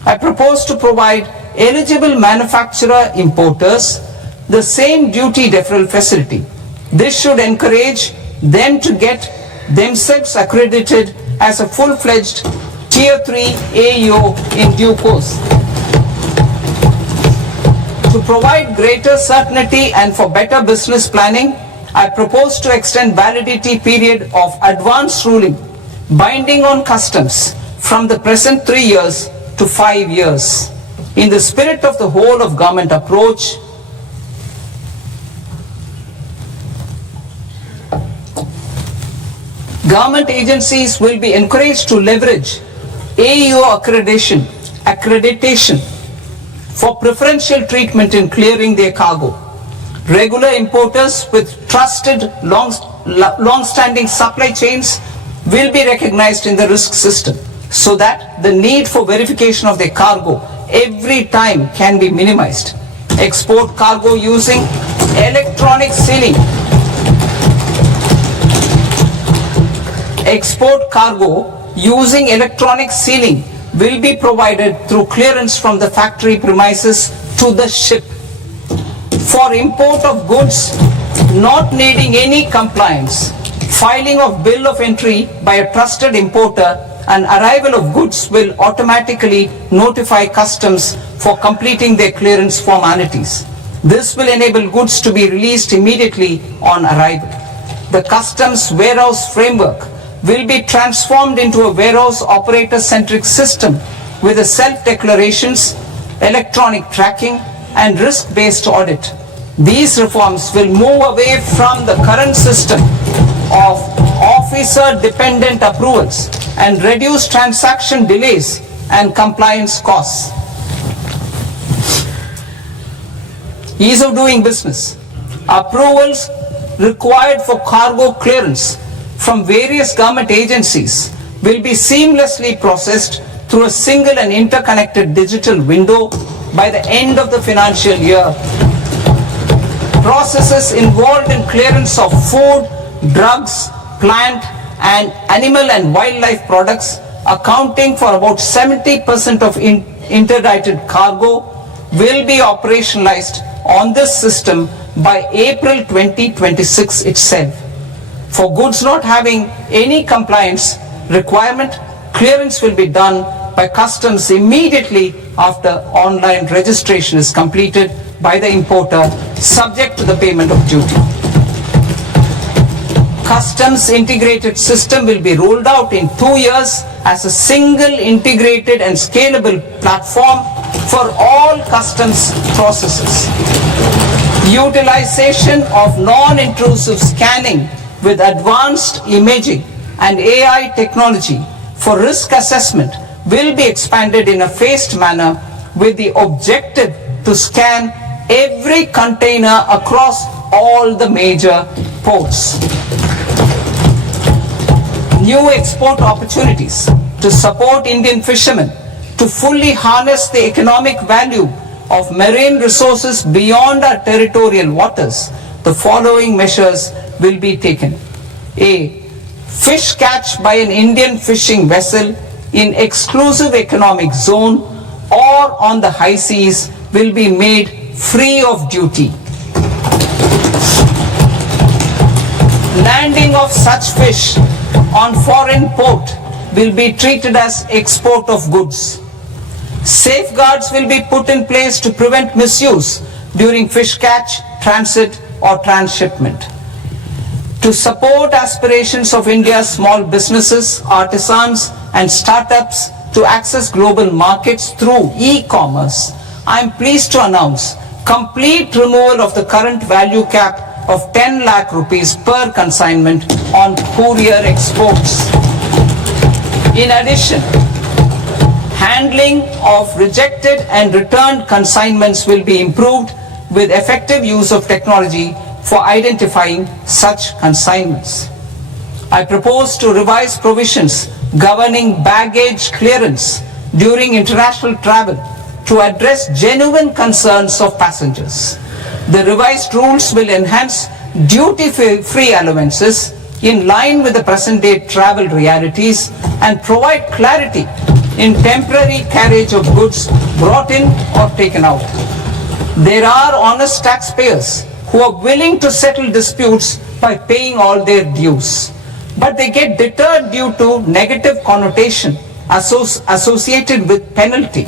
I propose to provide eligible manufacturer importers the same duty deferral facility. This should encourage them to get themselves accredited as a full-fledged Tier 3 AEO in due course. To provide greater certainty and for better business planning, I propose to extend validity period of advance ruling binding on customs from the present 3 years to 5 years. In the spirit of the whole of government approach, government agencies will be encouraged to leverage AEO accreditation for preferential treatment in clearing their cargo. Regular importers with trusted long-standing supply chains will be recognized in the risk system so that the need for verification of their cargo every time can be minimized. Export cargo using electronic sealing. Export cargo using electronic sealing will be provided through clearance from the factory premises to the ship. For import of goods not needing any compliance, filing of bill of entry by a trusted importer and arrival of goods will automatically notify customs for completing their clearance formalities. This will enable goods to be released immediately on arrival. The customs warehouse framework will be transformed into a warehouse operator-centric system with a self-declarations, electronic tracking and risk-based audit. These reforms will move away from the current system of officer-dependent approvals and reduce transaction delays and compliance costs. Ease of doing business. Approvals required for cargo clearance from various government agencies will be seamlessly processed through a single and interconnected digital window by the end of the financial year. Processes involved in clearance of food, drugs, plant and animal and wildlife products accounting for about 70% of interdicted cargo will be operationalized on this system by April 2026 itself. For goods not having any compliance requirement, clearance will be done by customs immediately after online registration is completed by the importer, subject to the payment of duty. Customs integrated system will be rolled out in 2 years as a single integrated and scalable platform for all customs processes. Utilization of non-intrusive scanning with advanced imaging and AI technology for risk assessment will be expanded in a phased manner with the objective to scan every container across all the major ports. New export opportunities to support Indian fishermen to fully harness the economic value of marine resources beyond our territorial waters. The following measures will be taken. A. Fish catch by an Indian fishing vessel in exclusive economic zone or on the high seas will be made free of duty. Landing of such fish on foreign port will be treated as export of goods. Safeguards will be put in place to prevent misuse during fish catch, transit or transshipment. To support aspirations of India's small businesses, artisans and startups to access global markets through e-commerce, I am pleased to announce complete removal of the current value cap of 10 lakh rupees per consignment on courier exports. In addition, handling of rejected and returned consignments will be improved with effective use of technology for identifying such consignments. I propose to revise provisions governing baggage clearance during international travel to address genuine concerns of passengers. The revised rules will enhance duty-free allowances in line with the present-day travel realities and provide clarity in temporary carriage of goods brought in or taken out. There are honest taxpayers who are willing to settle disputes by paying all their dues, but they get deterred due to negative connotation associated with penalty.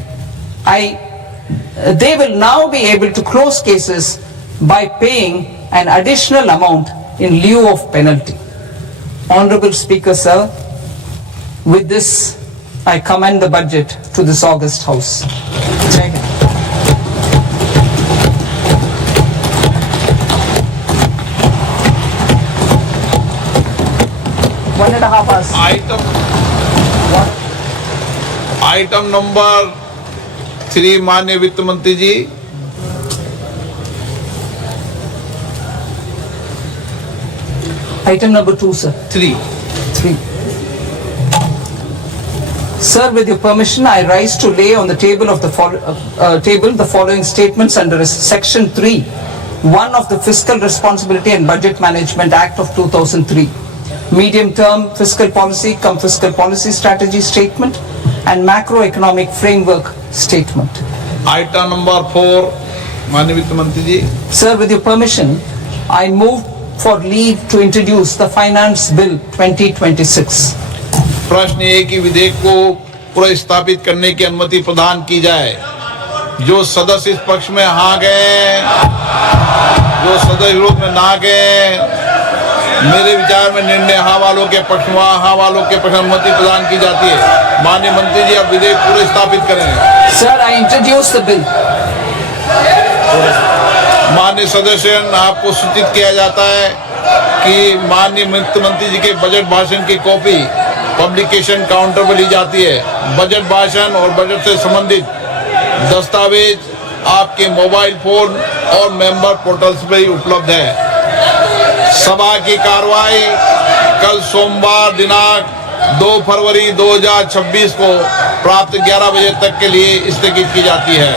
They will now be able to close cases by paying an additional amount in lieu of penalty. Honorable Speaker, sir, with this I commend the budget to this august House. Jai Hind. One and a half hours. Item number 3 माननीय वित्त मंत्री जी। Item number 2, sir. 3। 3. Sir, with your permission, I rise to lay on the table of the the following statements under Section 3, 1 of the Fiscal Responsibility and Budget Management Act of 2003, medium-term fiscal policy cum fiscal policy strategy statement, and macroeconomic framework statement. Item number 4 माननीय वित्त मंत्री जी। Sir, with your permission, I move for leave to introduce the Finance Bill 2026. प्रश्न ये कि विधेयक को पुनर्स्थापित करने की अनुमति प्रदान की जाए। जो सदस्य इस पक्ष में हाँ गए, जो सदस्य विरोध में ना गए, मेरे विचार में निर्णय हाँ वालों के पक्ष में, हाँ वालों के पक्ष में अनुमति प्रदान की जाती है। माननीय मंत्री जी, अब विधेयक पुनर्स्थापित करें। Sir, I introduce the bill. माननीय सदस्य, आपको सूचित किया जाता है कि माननीय वित्त मंत्री जी के बजट भाषण की कॉपी पब्लिकेशन काउंटर पर ली जाती है। बजट भाषण और बजट से संबंधित दस्तावेज आपके मोबाइल फोन और मेंबर पोर्टल्स पर ही उपलब्ध है। सभा की कार्रवाई कल सोमवार दिनांक 2 फरवरी 2026 को प्राप्त 11 बजे तक के लिए स्थगित की जाती है।